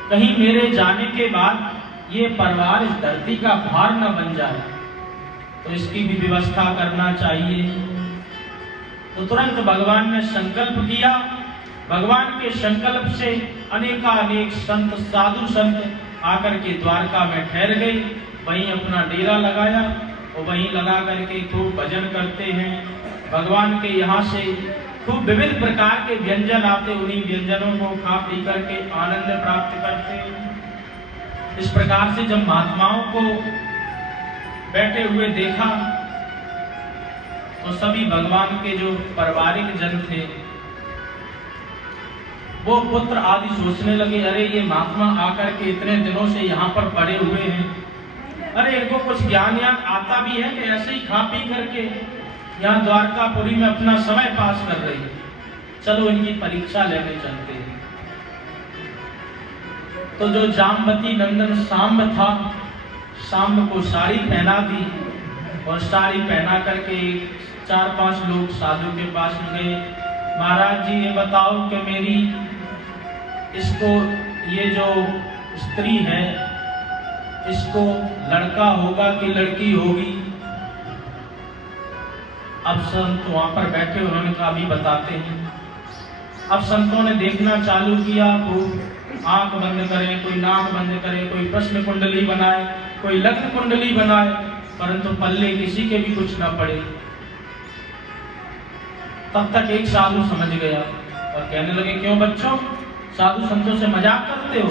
कहीं मेरे जाने के बाद ये परिवार इस धरती का भार न बन जाए, तो इसकी भी व्यवस्था करना चाहिए। तो तुरंत भगवान ने संकल्प किया। भगवान के संकल्प से अनेकानेक संत साधु संत आकर के द्वारका में ठहर गए, वहीं अपना डेरा लगाया और वहीं लगा करके खूब भजन करते हैं। भगवान के यहाँ से खूब विविध प्रकार के व्यंजन आते, उन्हीं व्यंजनों को खा पी करके आनंद प्राप्त करते। इस प्रकार से जब महात्माओं को बैठे हुए देखा तो सभी भगवान के जो पारिवारिक जन थे वो पुत्र आदि सोचने लगे, अरे ये महात्मा आकर के इतने दिनों से यहाँ पर पड़े हुए हैं, अरे इनको कुछ ज्ञान आता भी है कि ऐसे ही खा पी करके यहाँ द्वारकापुरी में अपना समय पास कर रही है। चलो इनकी परीक्षा लेने चलते हैं। तो जो जामवती नंदन सांब था, सांब को साड़ी पहना दी और साड़ी पहना करके 4-5 लोग साधु के पास में गए। महाराज जी ये बताओ कि मेरी इसको ये जो स्त्री है इसको लड़का होगा कि लड़की होगी? अब संत वहां पर बैठे, उन्होंने कहा अभी बताते हैं। अब संतों ने देखना चालू किया, कोई आंख बंद करे, कोई नाक बंद करे, कोई प्रश्न कुंडली बनाए, कोई लग्न कुंडली बनाए, परंतु पल्ले किसी के भी कुछ ना पड़े। तब तक एक साधु समझ गया और कहने लगे, क्यों बच्चों साधु संतों से मजाक करते हो?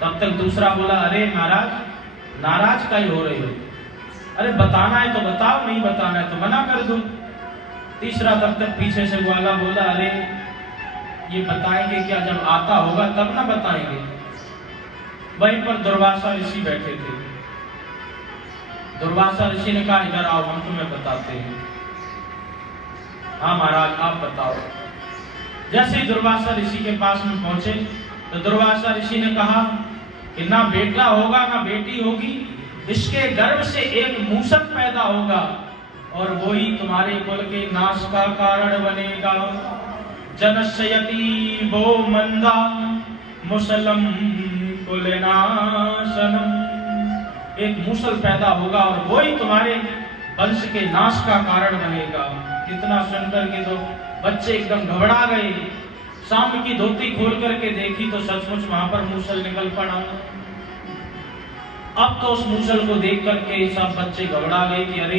तब तक दूसरा बोला, अरे महाराज नाराज काहे हो रहे हो? अरे बताना है तो बताओ, नहीं बताना है तो मना कर दो। तीसरा तब तक पीछे से वाला बोला, अरे ये बताएंगे क्या, जब आता होगा तब ना बताएंगे। वहीं पर दुर्वासा ऋषि बैठे थे। दुर्वासा ऋषि ने कहा, इधर आओ हम तुम्हें बताते हैं। हाँ महाराज आप बताओ। जैसे ही दुर्वासा ऋषि के पास में पहुंचे तो दुर्वासा ऋषि ने कहा कि ना बेटा होगा ना बेटी होगी, इसके गर्भ से एक मूषक पैदा होगा और वही तुम्हारे कुल के नाश का कारण बनेगा। जनस्यति वो मंदा मुसलम कुलनाशनम, एक मूसल पैदा होगा और वही तुम्हारे वंश के नाश का कारण बनेगा। इतना सुनकर के तो बच्चे एकदम घबरा गए। शाम की धोती खोल करके देखी तो सचमुच वहां पर मूसल निकल पड़ा। अब तो उस मूसल को देख करके सब बच्चे घबरा गए कि अरे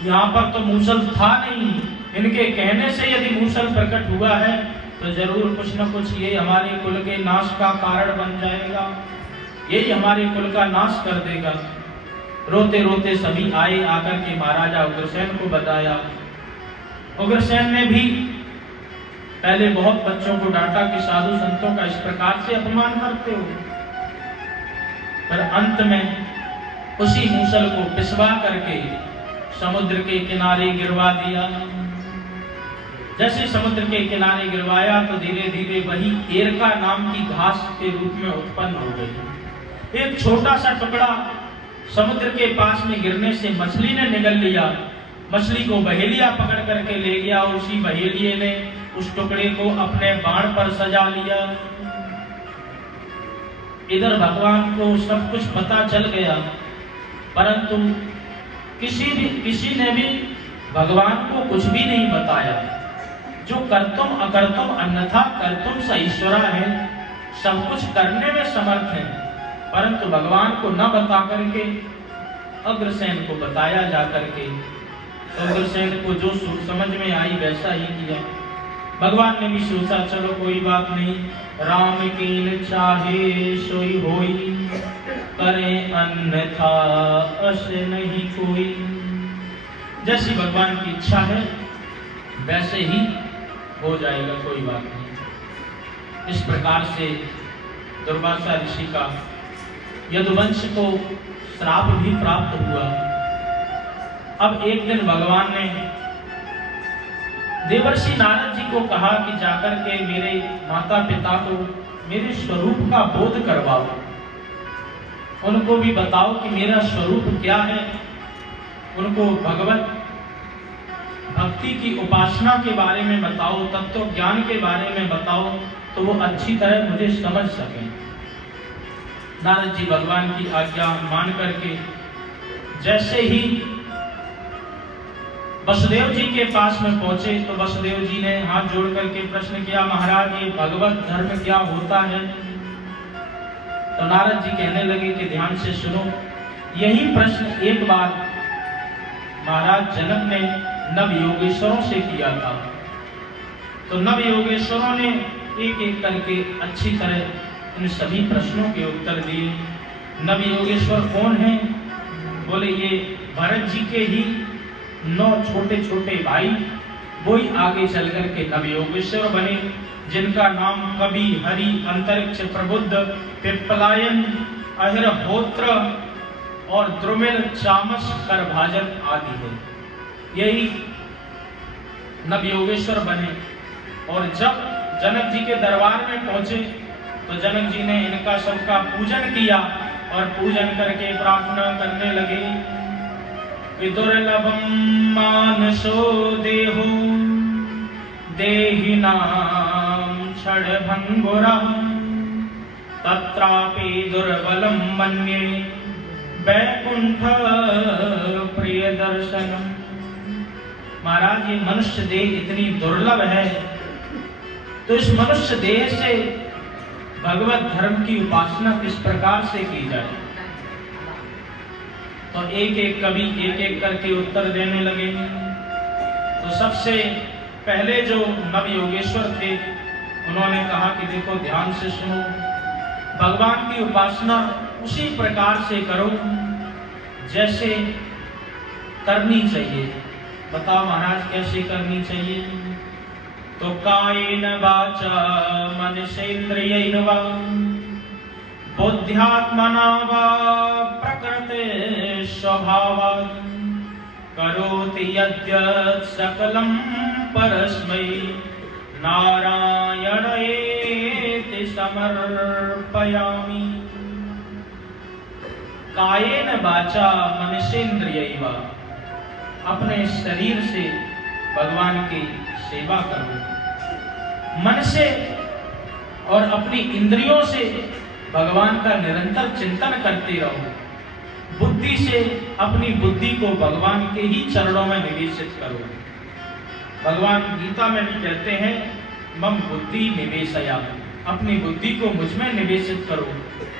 यहाँ पर तो मूसल था नहीं, इनके कहने से यदि मूसल प्रकट हुआ है तो जरूर कुछ न कुछ ये हमारे कुल के नाश का कारण बन जाएगा, यही हमारे कुल का नाश कर देगा। रोते रोते सभी आए, आकर के महाराजा उग्रसेन को बताया। उग्रसेन ने भी पहले बहुत बच्चों को डांटा कि साधु संतों का इस प्रकार से अपमान करते हो, पर अंत में उसी मूसल को पिसवा करके समुद्र के किनारे गिरवा दिया। जैसे समुद्र के किनारे गिरवाया तो धीरे धीरे वही एरका नाम की घास के रूप में उत्पन्न हो गई। एक छोटा सा टुकड़ा समुद्र के पास में गिरने से मछली ने निगल लिया। मछली को बहेलिया पकड़ करके ले गया और उसी बहेलिये ने उस टुकड़े को अपने बाण पर सजा लिया। इधर भगवान को सब कुछ पता चल गया, परंतु किसी ने भी भगवान को कुछ भी नहीं बताया। जो कर्तुम अकर्तुम अन्यथा कर्तुम स ईश्वरा है, सब कुछ करने में समर्थ है, परंतु भगवान को न बता करके अग्रसेन को बताया जा करके। अग्रसेन को जो समझ में आई वैसा ही किया। भगवान ने भी सोचा चलो कोई बात नहीं, राम कीन चाहे सोई होई, करे अन्यथा अस नहीं कोई। जैसी भगवान की इच्छा है वैसे ही हो जाएगा, कोई बात नहीं। इस प्रकार से दुर्वासा ऋषि का यदुवंश को श्राप भी प्राप्त हुआ। अब एक दिन भगवान ने देवर्षि नारद जी को कहा कि जाकर के मेरे माता पिता को मेरे स्वरूप का बोध करवाओ, उनको भी बताओ कि मेरा स्वरूप क्या है, उनको भगवत भक्ति की उपासना के बारे में बताओ, तत्व ज्ञान के बारे में बताओ, तो वो अच्छी तरह मुझे समझ सकें। नारद जी भगवान की आज्ञा मान करके जैसे ही वसुदेव जी के पास में पहुंचे तो वसुदेव जी ने हाथ जोड़ करके प्रश्न किया, महाराज ये भगवत धर्म क्या होता है? तो नारद जी कहने लगे कि ध्यान से सुनो। यही प्रश्न एक बार महाराज जनक ने नव योगेश्वरों से किया था। तो नव योगेश्वरों ने एक एक करके अच्छी तरह इन सभी प्रश्नों के उत्तर दिए। नव योगेश्वर कौन है? बोले ये भरत जी के ही 9 छोटे छोटे भाई, वही आगे चल करके नव योगेश्वर बने, जिनका नाम कवि, हरि, अंतरिक्ष, प्रबुद्ध, पिप्पलायन, अहिरहोत्र और द्रुमिल, चामस, करभाजन आदि है। यही नव योगेश्वर बने। और जब जनक जी के दरबार में पहुंचे तो जनक जी ने इनका सबका पूजन किया और पूजन करके प्रार्थना करने लगे। दुर्लभम मानसो देहो देहिनाम क्षणभंगुरः तत्रापि दुर्बलम मन्ये वैकुंठ प्रिय दर्शनम। महाराज ये मनुष्य देह इतनी दुर्लभ है, तो इस मनुष्य देह से भगवत धर्म की उपासना किस प्रकार से की जाए? तो एक एक कवि एक एक करके उत्तर देने लगे। तो सबसे पहले जो नव योगेश्वर थे उन्होंने कहा कि देखो ध्यान से सुनो, भगवान की उपासना उसी प्रकार से करो जैसे करनी चाहिए। बताओ महाराज कैसे करनी चाहिए? तो कायेन वाचा मनसेन्द्रियेण वा बुद्ध्यात्मना वा प्रकृते स्वभावात् करोति यद्यत् सकलं परस्मै नारायणेति ते समर्पयामि। कायेन वाचा मनसेन्द्रियैवा, अपने शरीर से भगवान की सेवा करो, मन से और अपनी इंद्रियों से भगवान का निरंतर चिंतन करते रहो, बुद्धि से अपनी बुद्धि को भगवान के ही चरणों में निवेशित करो। भगवान गीता में भी कहते हैं मम बुद्धि निवेशयामि, अपनी बुद्धि को मुझ में निवेशित करो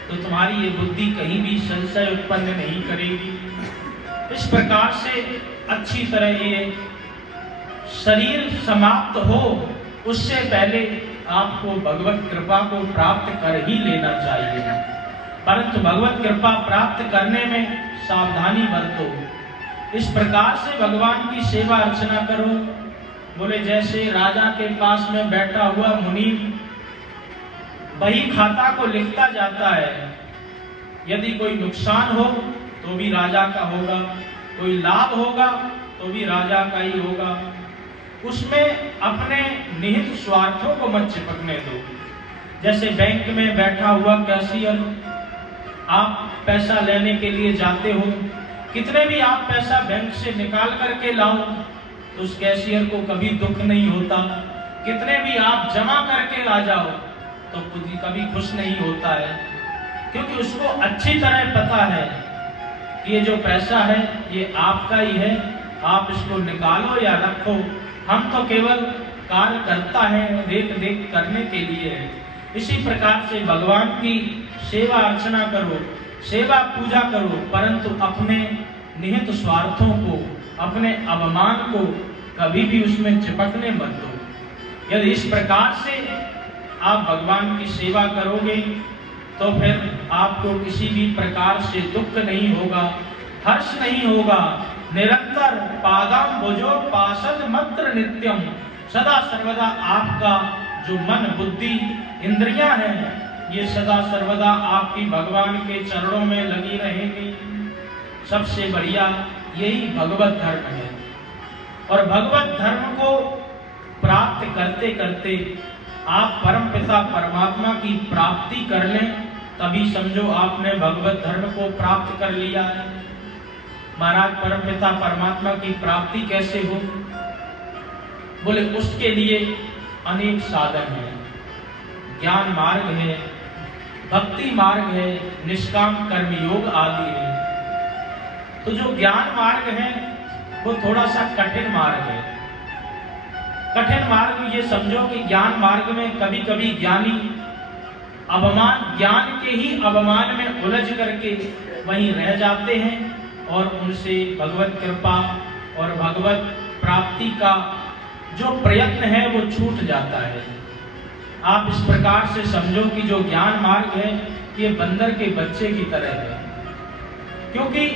तो तुम्हारी ये बुद्धि कहीं भी संशय उत्पन्न नहीं करेगी। इस प्रकार से अच्छी तरह ये शरीर समाप्त हो उससे पहले आपको भगवत कृपा को प्राप्त कर ही लेना चाहिए, परंतु भगवत कृपा प्राप्त करने में सावधानी बरतो। इस प्रकार से भगवान की सेवा अर्चना करो। बोले जैसे राजा के पास में बैठा हुआ मुनि बही खाता को लिखता जाता है, यदि कोई नुकसान हो तो भी राजा का होगा, कोई लाभ होगा तो भी राजा का ही होगा, उसमें अपने निहित स्वार्थों को मत चिपकने दो। जैसे बैंक में बैठा हुआ कैशियर, आप पैसा लेने के लिए जाते हो, कितने भी आप पैसा बैंक से निकाल करके लाओ तो उस कैशियर को कभी दुख नहीं होता, कितने भी आप जमा करके आ जाओ तो कभी खुश नहीं होता है, क्योंकि उसको अच्छी तरह पता है कि ये जो पैसा है ये आपका ही है, आप इसको निकालो या रखो, हम तो केवल कार्य करता है, देख देख करने के लिए है। इसी प्रकार से भगवान की सेवा अर्चना करो, सेवा पूजा करो, परंतु अपने निहित स्वार्थों को, अपने अभिमान को कभी भी उसमें चिपकने मत दो। यदि इस प्रकार से आप भगवान की सेवा करोगे तो फिर आपको किसी भी प्रकार से दुख नहीं होगा, हर्ष नहीं होगा। निरंतर पादम भुजो पासद मंत्र नित्यम, सदा सर्वदा आपका जो मन बुद्धि इंद्रियां हैं ये सदा सर्वदा आपकी भगवान के चरणों में लगी रहेंगी। सबसे बढ़िया यही भगवत धर्म है, और भगवत धर्म को प्राप्त करते करते आप परम पिता परमात्मा की प्राप्ति कर लें, तभी समझो आपने भगवत धर्म को प्राप्त कर लिया है। महाराज परम पिता परमात्मा की प्राप्ति कैसे हो? बोले उसके लिए अनेक साधन हैं, ज्ञान मार्ग है, भक्ति मार्ग है, निष्काम कर्म योग आदि है। तो जो ज्ञान मार्ग है वो थोड़ा सा कठिन मार्ग है। कठिन मार्ग ये समझो कि ज्ञान मार्ग में कभी कभी ज्ञानी अवमान, ज्ञान के ही अवमान में उलझ करके वहीं रह जाते हैं और उनसे भगवत कृपा और भगवत प्राप्ति का जो प्रयत्न है वो छूट जाता है। आप इस प्रकार से समझो कि जो ज्ञान मार्ग है ये बंदर के बच्चे की तरह है, क्योंकि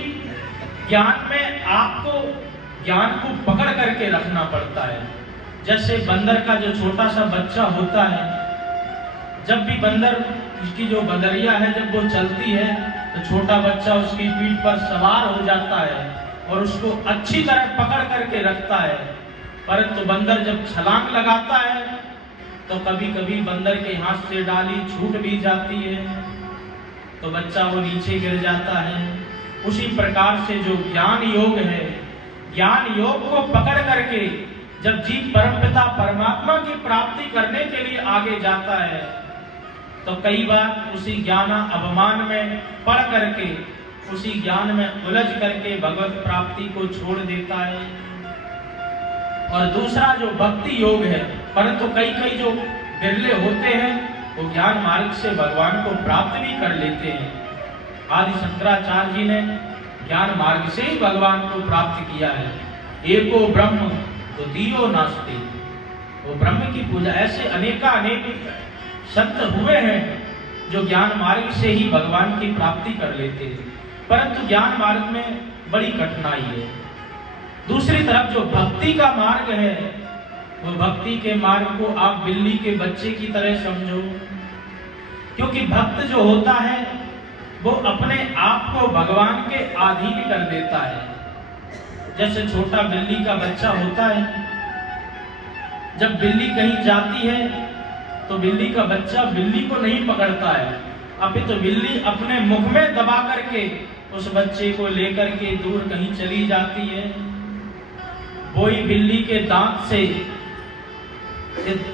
ज्ञान में आपको ज्ञान को पकड़ करके रखना पड़ता है। जैसे बंदर का जो छोटा सा बच्चा होता है, जब भी बंदर उसकी जो बंदरिया है जब वो चलती है तो छोटा बच्चा उसकी पीठ पर सवार हो जाता है और उसको अच्छी तरह पकड़ करके रखता है, परंतु बंदर जब छलांग लगाता है तो कभी कभी बंदर के हाथ से डाली छूट भी जाती है तो बच्चा वो नीचे गिर जाता है। उसी प्रकार से जो ज्ञान योग है, ज्ञान योग को पकड़ करके जब जीव परमपिता परमात्मा की प्राप्ति करने के लिए आगे जाता है तो कई बार उसी ज्ञान अवमान में पड़ करके, उसी ज्ञान में उलझ करके भगवत प्राप्ति को छोड़ देता है। और दूसरा जो भक्ति योग है, परंतु कई जो बिरले होते हैं वो ज्ञान मार्ग से भगवान को प्राप्त भी कर लेते हैं। आदि शंकराचार्य जी ने ज्ञान मार्ग से ही भगवान को प्राप्त किया है। एको ब्रह्म तो दियो नास्ते, वो ब्रह्म की पूजा। ऐसे अनेक संत हुए हैं जो ज्ञान मार्ग से ही भगवान की प्राप्ति कर लेते हैं, परंतु ज्ञान मार्ग में बड़ी कठिनाई है। दूसरी तरफ जो भक्ति का मार्ग है, वो भक्ति के मार्ग को आप बिल्ली के बच्चे की तरह समझो, क्योंकि भक्त जो होता है वो अपने आप को भगवान के अधीन कर देता है। जैसे छोटा बिल्ली का बच्चा होता है, जब बिल्ली कहीं जाती है तो बिल्ली का बच्चा बिल्ली को नहीं पकड़ता है, अभी तो बिल्ली अपने मुख में दबा करके उस बच्चे को लेकर के दूर कहीं चली जाती है। वही बिल्ली के दांत से,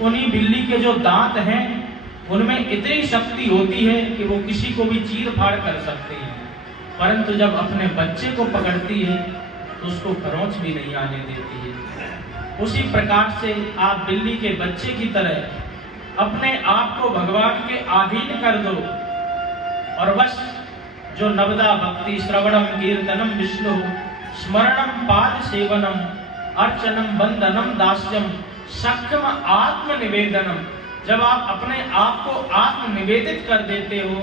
उन्हीं बिल्ली के जो दांत हैं उनमें इतनी शक्ति होती है कि वो किसी को भी चीर फाड़ कर सकते हैं, परंतु जब अपने बच्चे को पकड़ती है तो उसको खरोंच भी नहीं आने देती है। उसी प्रकार से आप बिल्ली के बच्चे की तरह अपने आप को भगवान के अधीन कर दो और बस जो नवदा भक्ति श्रवणम कीर्तनम विष्णु स्मरणम पाद सेवनम अर्चनम बंदनम दास्यम सख्यम आत्म निवेदनम, जब आप अपने आप को आत्म निवेदित कर देते हो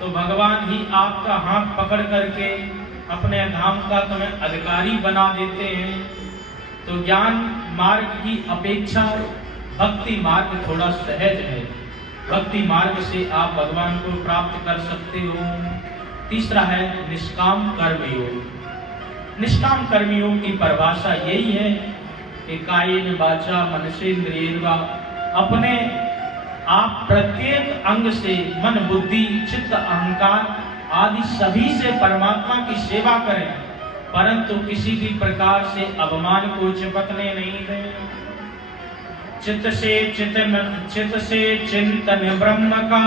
तो भगवान ही आपका हाथ पकड़ करके अपने धाम का तुम्हें अधिकारी बना देते हैं। तो ज्ञान मार्ग की अपेक्षा भक्ति मार्ग थोड़ा सहज है, भक्ति मार्ग से आप भगवान को प्राप्त कर सकते हो। तीसरा है निष्काम कर्मयोग। निष्काम कर्मयोग की परिभाषा यही है कि कायेन वाचा मनसेन्द्रियैर्वा, अपने आप प्रत्येक अंग से मन बुद्धि चित्त अहंकार आदि सभी से परमात्मा की सेवा करें, परंतु किसी भी प्रकार से अवमान को चिपकने नहीं दें। चित्त से चिंतन ब्रह्म का,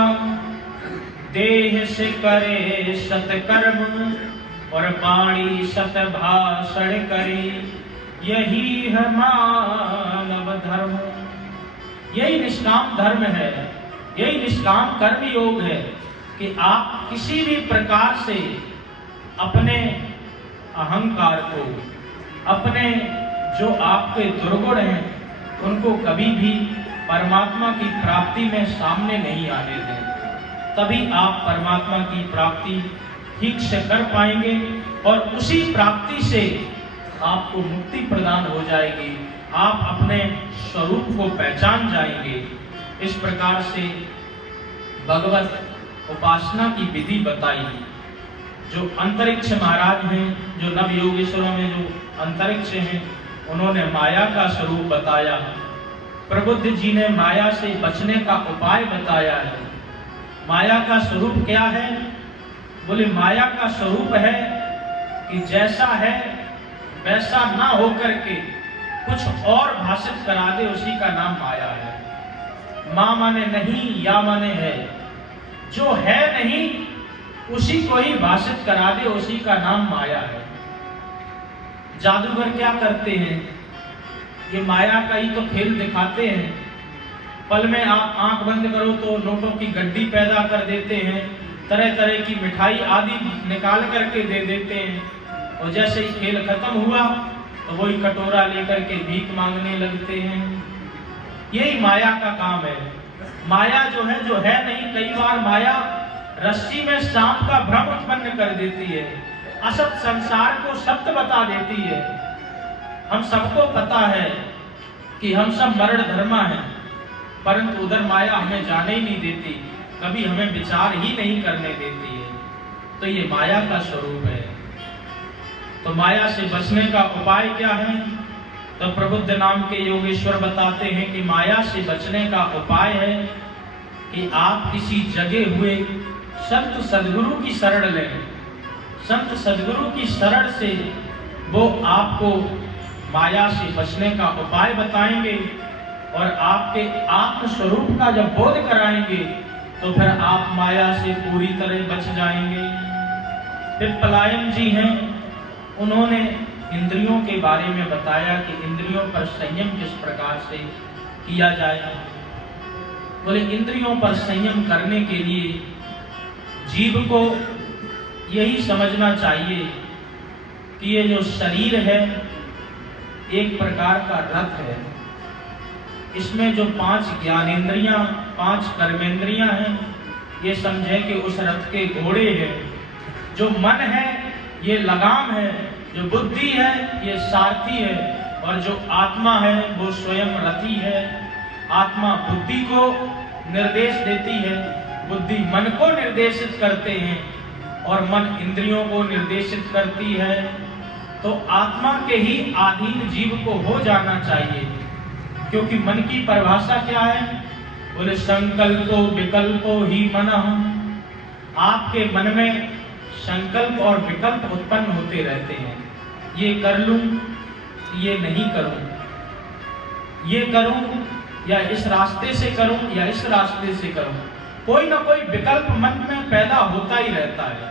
देह से करे सत्कर्म और वाणी सत भाषण करे, यही है मानव धर्म। यही निष्काम धर्म है, यही निष्काम कर्म योग है कि आप किसी भी प्रकार से अपने अहंकार को, अपने जो आपके दुर्गुण हैं उनको कभी भी परमात्मा की प्राप्ति में सामने नहीं आने दें, तभी आप परमात्मा की प्राप्ति ठीक से कर पाएंगे और उसी प्राप्ति से आपको मुक्ति प्रदान हो जाएगी, आप अपने स्वरूप को पहचान जाएंगे। इस प्रकार से भगवत उपासना की विधि बताई। जो अंतरिक्ष महाराज हैं, जो नव योगेश्वरों में जो अंतरिक्ष हैं, उन्होंने माया का स्वरूप बताया। प्रबुद्ध जी ने माया से बचने का उपाय बताया है। माया का स्वरूप क्या है? बोले माया का स्वरूप है कि जैसा है वैसा ना होकर के कुछ और भाषित करा दे, उसी का नाम माया है। मां माने नहीं, या माने है। जो है नहीं उसी को ही भाषित करा दे, उसी का नाम माया है। जादूगर क्या करते हैं? ये माया का ही तो खेल दिखाते हैं। पल में आप आंख बंद करो तो नोटों की गड्डी पैदा कर देते हैं, तरह तरह की मिठाई आदि निकाल करके दे देते हैं, और जैसे ही खेल खत्म हुआ तो वही कटोरा लेकर के भीख मांगने लगते हैं। यही माया का काम है। माया जो है नहीं, कई बार माया रस्सी में सांप का भ्रम उत्पन्न कर देती है, असत संसार को सत्य बता देती है। हम सबको पता है कि हम सब मरण धर्मा हैं, परंतु उधर माया हमें जाने ही नहीं देती, कभी हमें विचार ही नहीं करने देती है। तो ये माया का स्वरूप है। तो माया से बचने का उपाय क्या है? तो प्रबुद्ध नाम के योगेश्वर बताते हैं कि माया से बचने का उपाय है कि आप किसी जगे हुए संत सद्गुरु की शरण लें। संत सद्गुरु की शरण से वो आपको माया से बचने का उपाय बताएंगे और आपके आत्म स्वरूप का जब बोध कराएंगे तो फिर आप माया से पूरी तरह बच जाएंगे। पिप्पलायन जी हैं, उन्होंने इंद्रियों के बारे में बताया कि इंद्रियों पर संयम किस प्रकार से किया जाए। बोले इंद्रियों पर संयम करने के लिए जीव को यही समझना चाहिए कि ये जो शरीर है एक प्रकार का रथ है। इसमें जो 5 ज्ञानेंद्रियां, 5 कर्मेंद्रियां हैं, ये समझे कि उस रथ के घोड़े हैं। जो मन है ये लगाम है, जो बुद्धि है ये सारथी है, और जो आत्मा है वो स्वयं रथी है। आत्मा बुद्धि को निर्देश देती है, बुद्धि मन को निर्देशित करते हैं और मन इंद्रियों को निर्देशित करती है। तो आत्मा के ही अधीन जीव को हो जाना चाहिए, क्योंकि मन की परिभाषा क्या है? बोले संकल्पो विकल्पो ही मनः, आपके मन में संकल्प और विकल्प उत्पन्न होते रहते हैं। ये कर लूं, ये नहीं करूं, ये करूं या इस रास्ते से करूं या इस रास्ते से करूं, कोई ना कोई विकल्प मन में पैदा होता ही रहता है।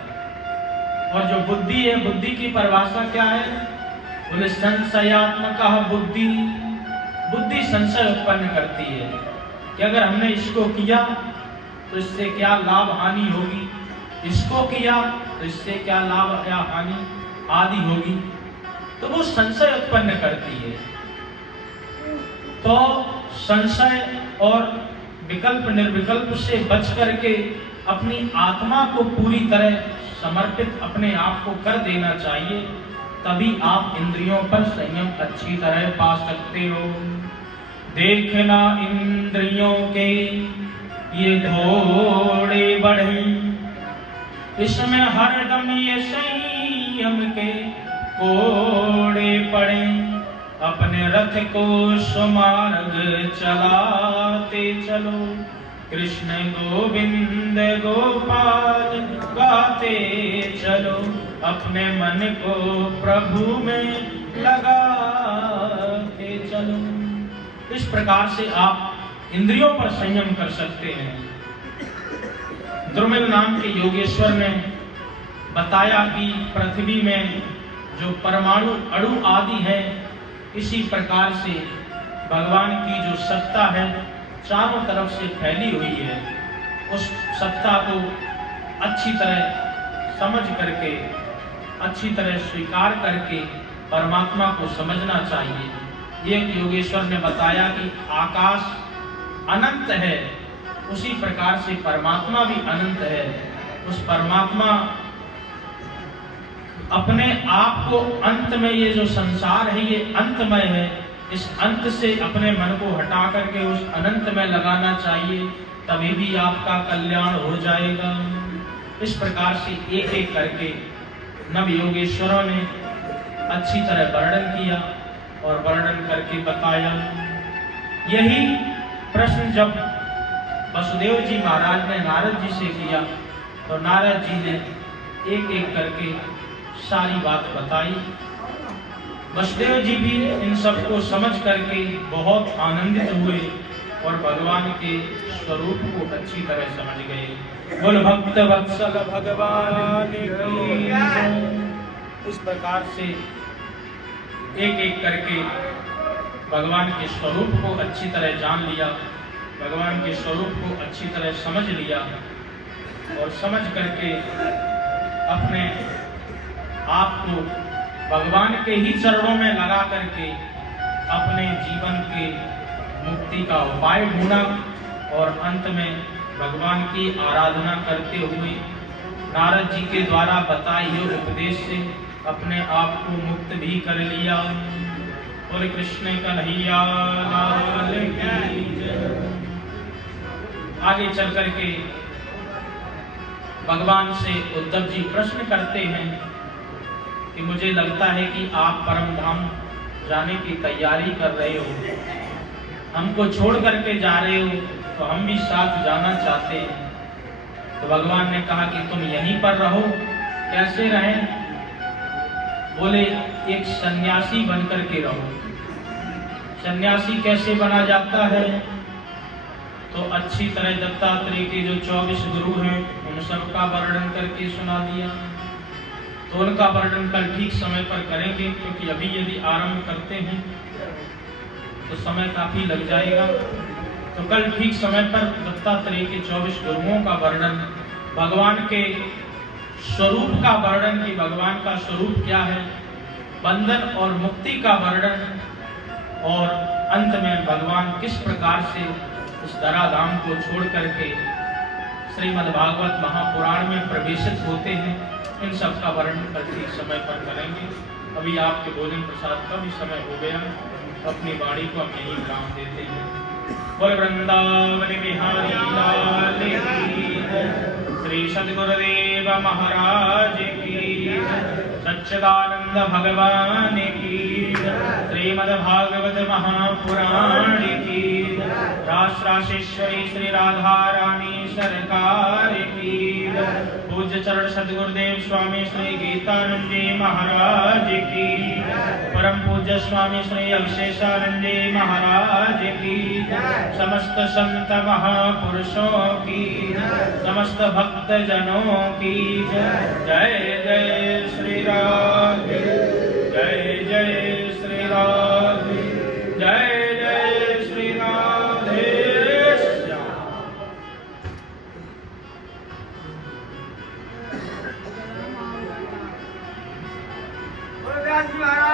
और जो बुद्धि है, बुद्धि की परिभाषा क्या है? बोले संशयात्मक बुद्धि, बुद्धि संशय उत्पन्न करती है कि अगर हमने इसको किया तो इससे क्या लाभ हानि होगी, इसको किया तो इससे क्या लाभ या हानि आदि होगी, तो वो संशय उत्पन्न करती है। तो संशय और विकल्प निर्विकल्प से बच करके अपनी आत्मा को पूरी तरह समर्पित अपने आप को कर देना चाहिए, तभी आप इंद्रियों पर संयम अच्छी तरह पा सकते हो। देखना इंद्रियों के ये घोड़े बढ़े, इसमें हरदम ये संयम के कोड़े पड़े, अपने रथ को सुमार्ग चलाते चलो, कृष्ण गोविंद गोपाल गाते चलो, अपने मन को प्रभु में लगाते चलो। इस प्रकार से आप इंद्रियों पर संयम कर सकते हैं। द्रुमिल नाम के योगेश्वर ने बताया कि पृथ्वी में जो परमाणु अणु आदि है, इसी प्रकार से भगवान की जो सत्ता है चारों तरफ से फैली हुई है। उस सत्ता को अच्छी तरह समझ करके, अच्छी तरह स्वीकार करके परमात्मा को समझना चाहिए। एक योगेश्वर ने बताया कि आकाश अनंत है, उसी प्रकार से परमात्मा भी अनंत है। उस परमात्मा अपने आप को अंत में, ये जो संसार है ये अंतमय है, इस अंत से अपने मन को हटा करके उस अनंत में लगाना चाहिए, तभी भी आपका कल्याण हो जाएगा। इस प्रकार से एक एक करके नव योगेश्वरों ने अच्छी तरह वर्णन किया और वर्णन करके बताया। यही प्रश्न जब वसुदेव जी महाराज ने नारद जी से किया तो नारद जी ने एक एक करके सारी बात बताई। वसुदेव जी भी इन सबको समझ करके बहुत आनंदित हुए और भगवान के स्वरूप को अच्छी तरह समझ गए। बोल भक्त वत्सल भगवान की। इस प्रकार से एक एक करके भगवान के स्वरूप को अच्छी तरह जान लिया, भगवान के स्वरूप को अच्छी तरह समझ लिया और समझ करके अपने आप को भगवान के ही चरणों में लगा करके अपने जीवन के मुक्ति का उपाय ढूंढा और अंत में भगवान की आराधना करते हुए नारद जी के द्वारा बताए हुए उपदेश से अपने आप को मुक्त भी कर लिया। और कृष्ण कन्हैया लाल की जय। आगे चल करके भगवान से उद्धव जी प्रश्न करते हैं कि मुझे लगता है कि आप परम धाम जाने की तैयारी कर रहे हो, हमको छोड़ करके जा रहे हो, तो हम भी साथ जाना चाहते हैं। तो भगवान ने कहा कि तुम यहीं पर रहो। कैसे रहें? बोले एक सन्यासी बनकर के रहो। सन्यासी कैसे बना जाता है? तो अच्छी तरह दत्तात्रेय के जो 24 गुरु हैं उन सबका वर्णन करके सुना दिया। तो उनका वर्णन कल ठीक समय पर करेंगे, क्योंकि अभी यदि आरंभ करते हैं तो समय काफी लग जाएगा। तो कल ठीक समय पर दत्तात्रेय के 24 गुरुओं का वर्णन, भगवान के स्वरूप का वर्णन कि भगवान का स्वरूप क्या है, बंधन और मुक्ति का वर्णन, और अंत में भगवान किस प्रकार से इस धराधाम को छोड़ करके श्रीमद् भागवत महापुराण में प्रवेशित होते हैं, इन सब का वर्णन कल ठीक समय पर करेंगे। अभी आपके भोजन प्रसाद का भी समय हो गया, अपनी वाणी को हम यही विराम देते हैं। बोल वृंदावन बिहारी लाल की, श्री सद्गुरुदेव महाराज की। सच्चिदानंद भगवान की, श्रीमद्भागवत महापुराण की, राष्ट्राशीश्वरी श्री राधा रानी सरकार की, पूज्य चरण सद्गुरुदेव स्वामी श्री गीतानंद जी महाराज की, परम पूज्य स्वामी श्री अवशेषानंद जी महाराज की, समस्त संत महापुरुषों की, समस्त भक्त जनों की जय जय श्री राम, जय जय श्री राम, जय जय श्री राधे श्याम। व्यास जी महाराज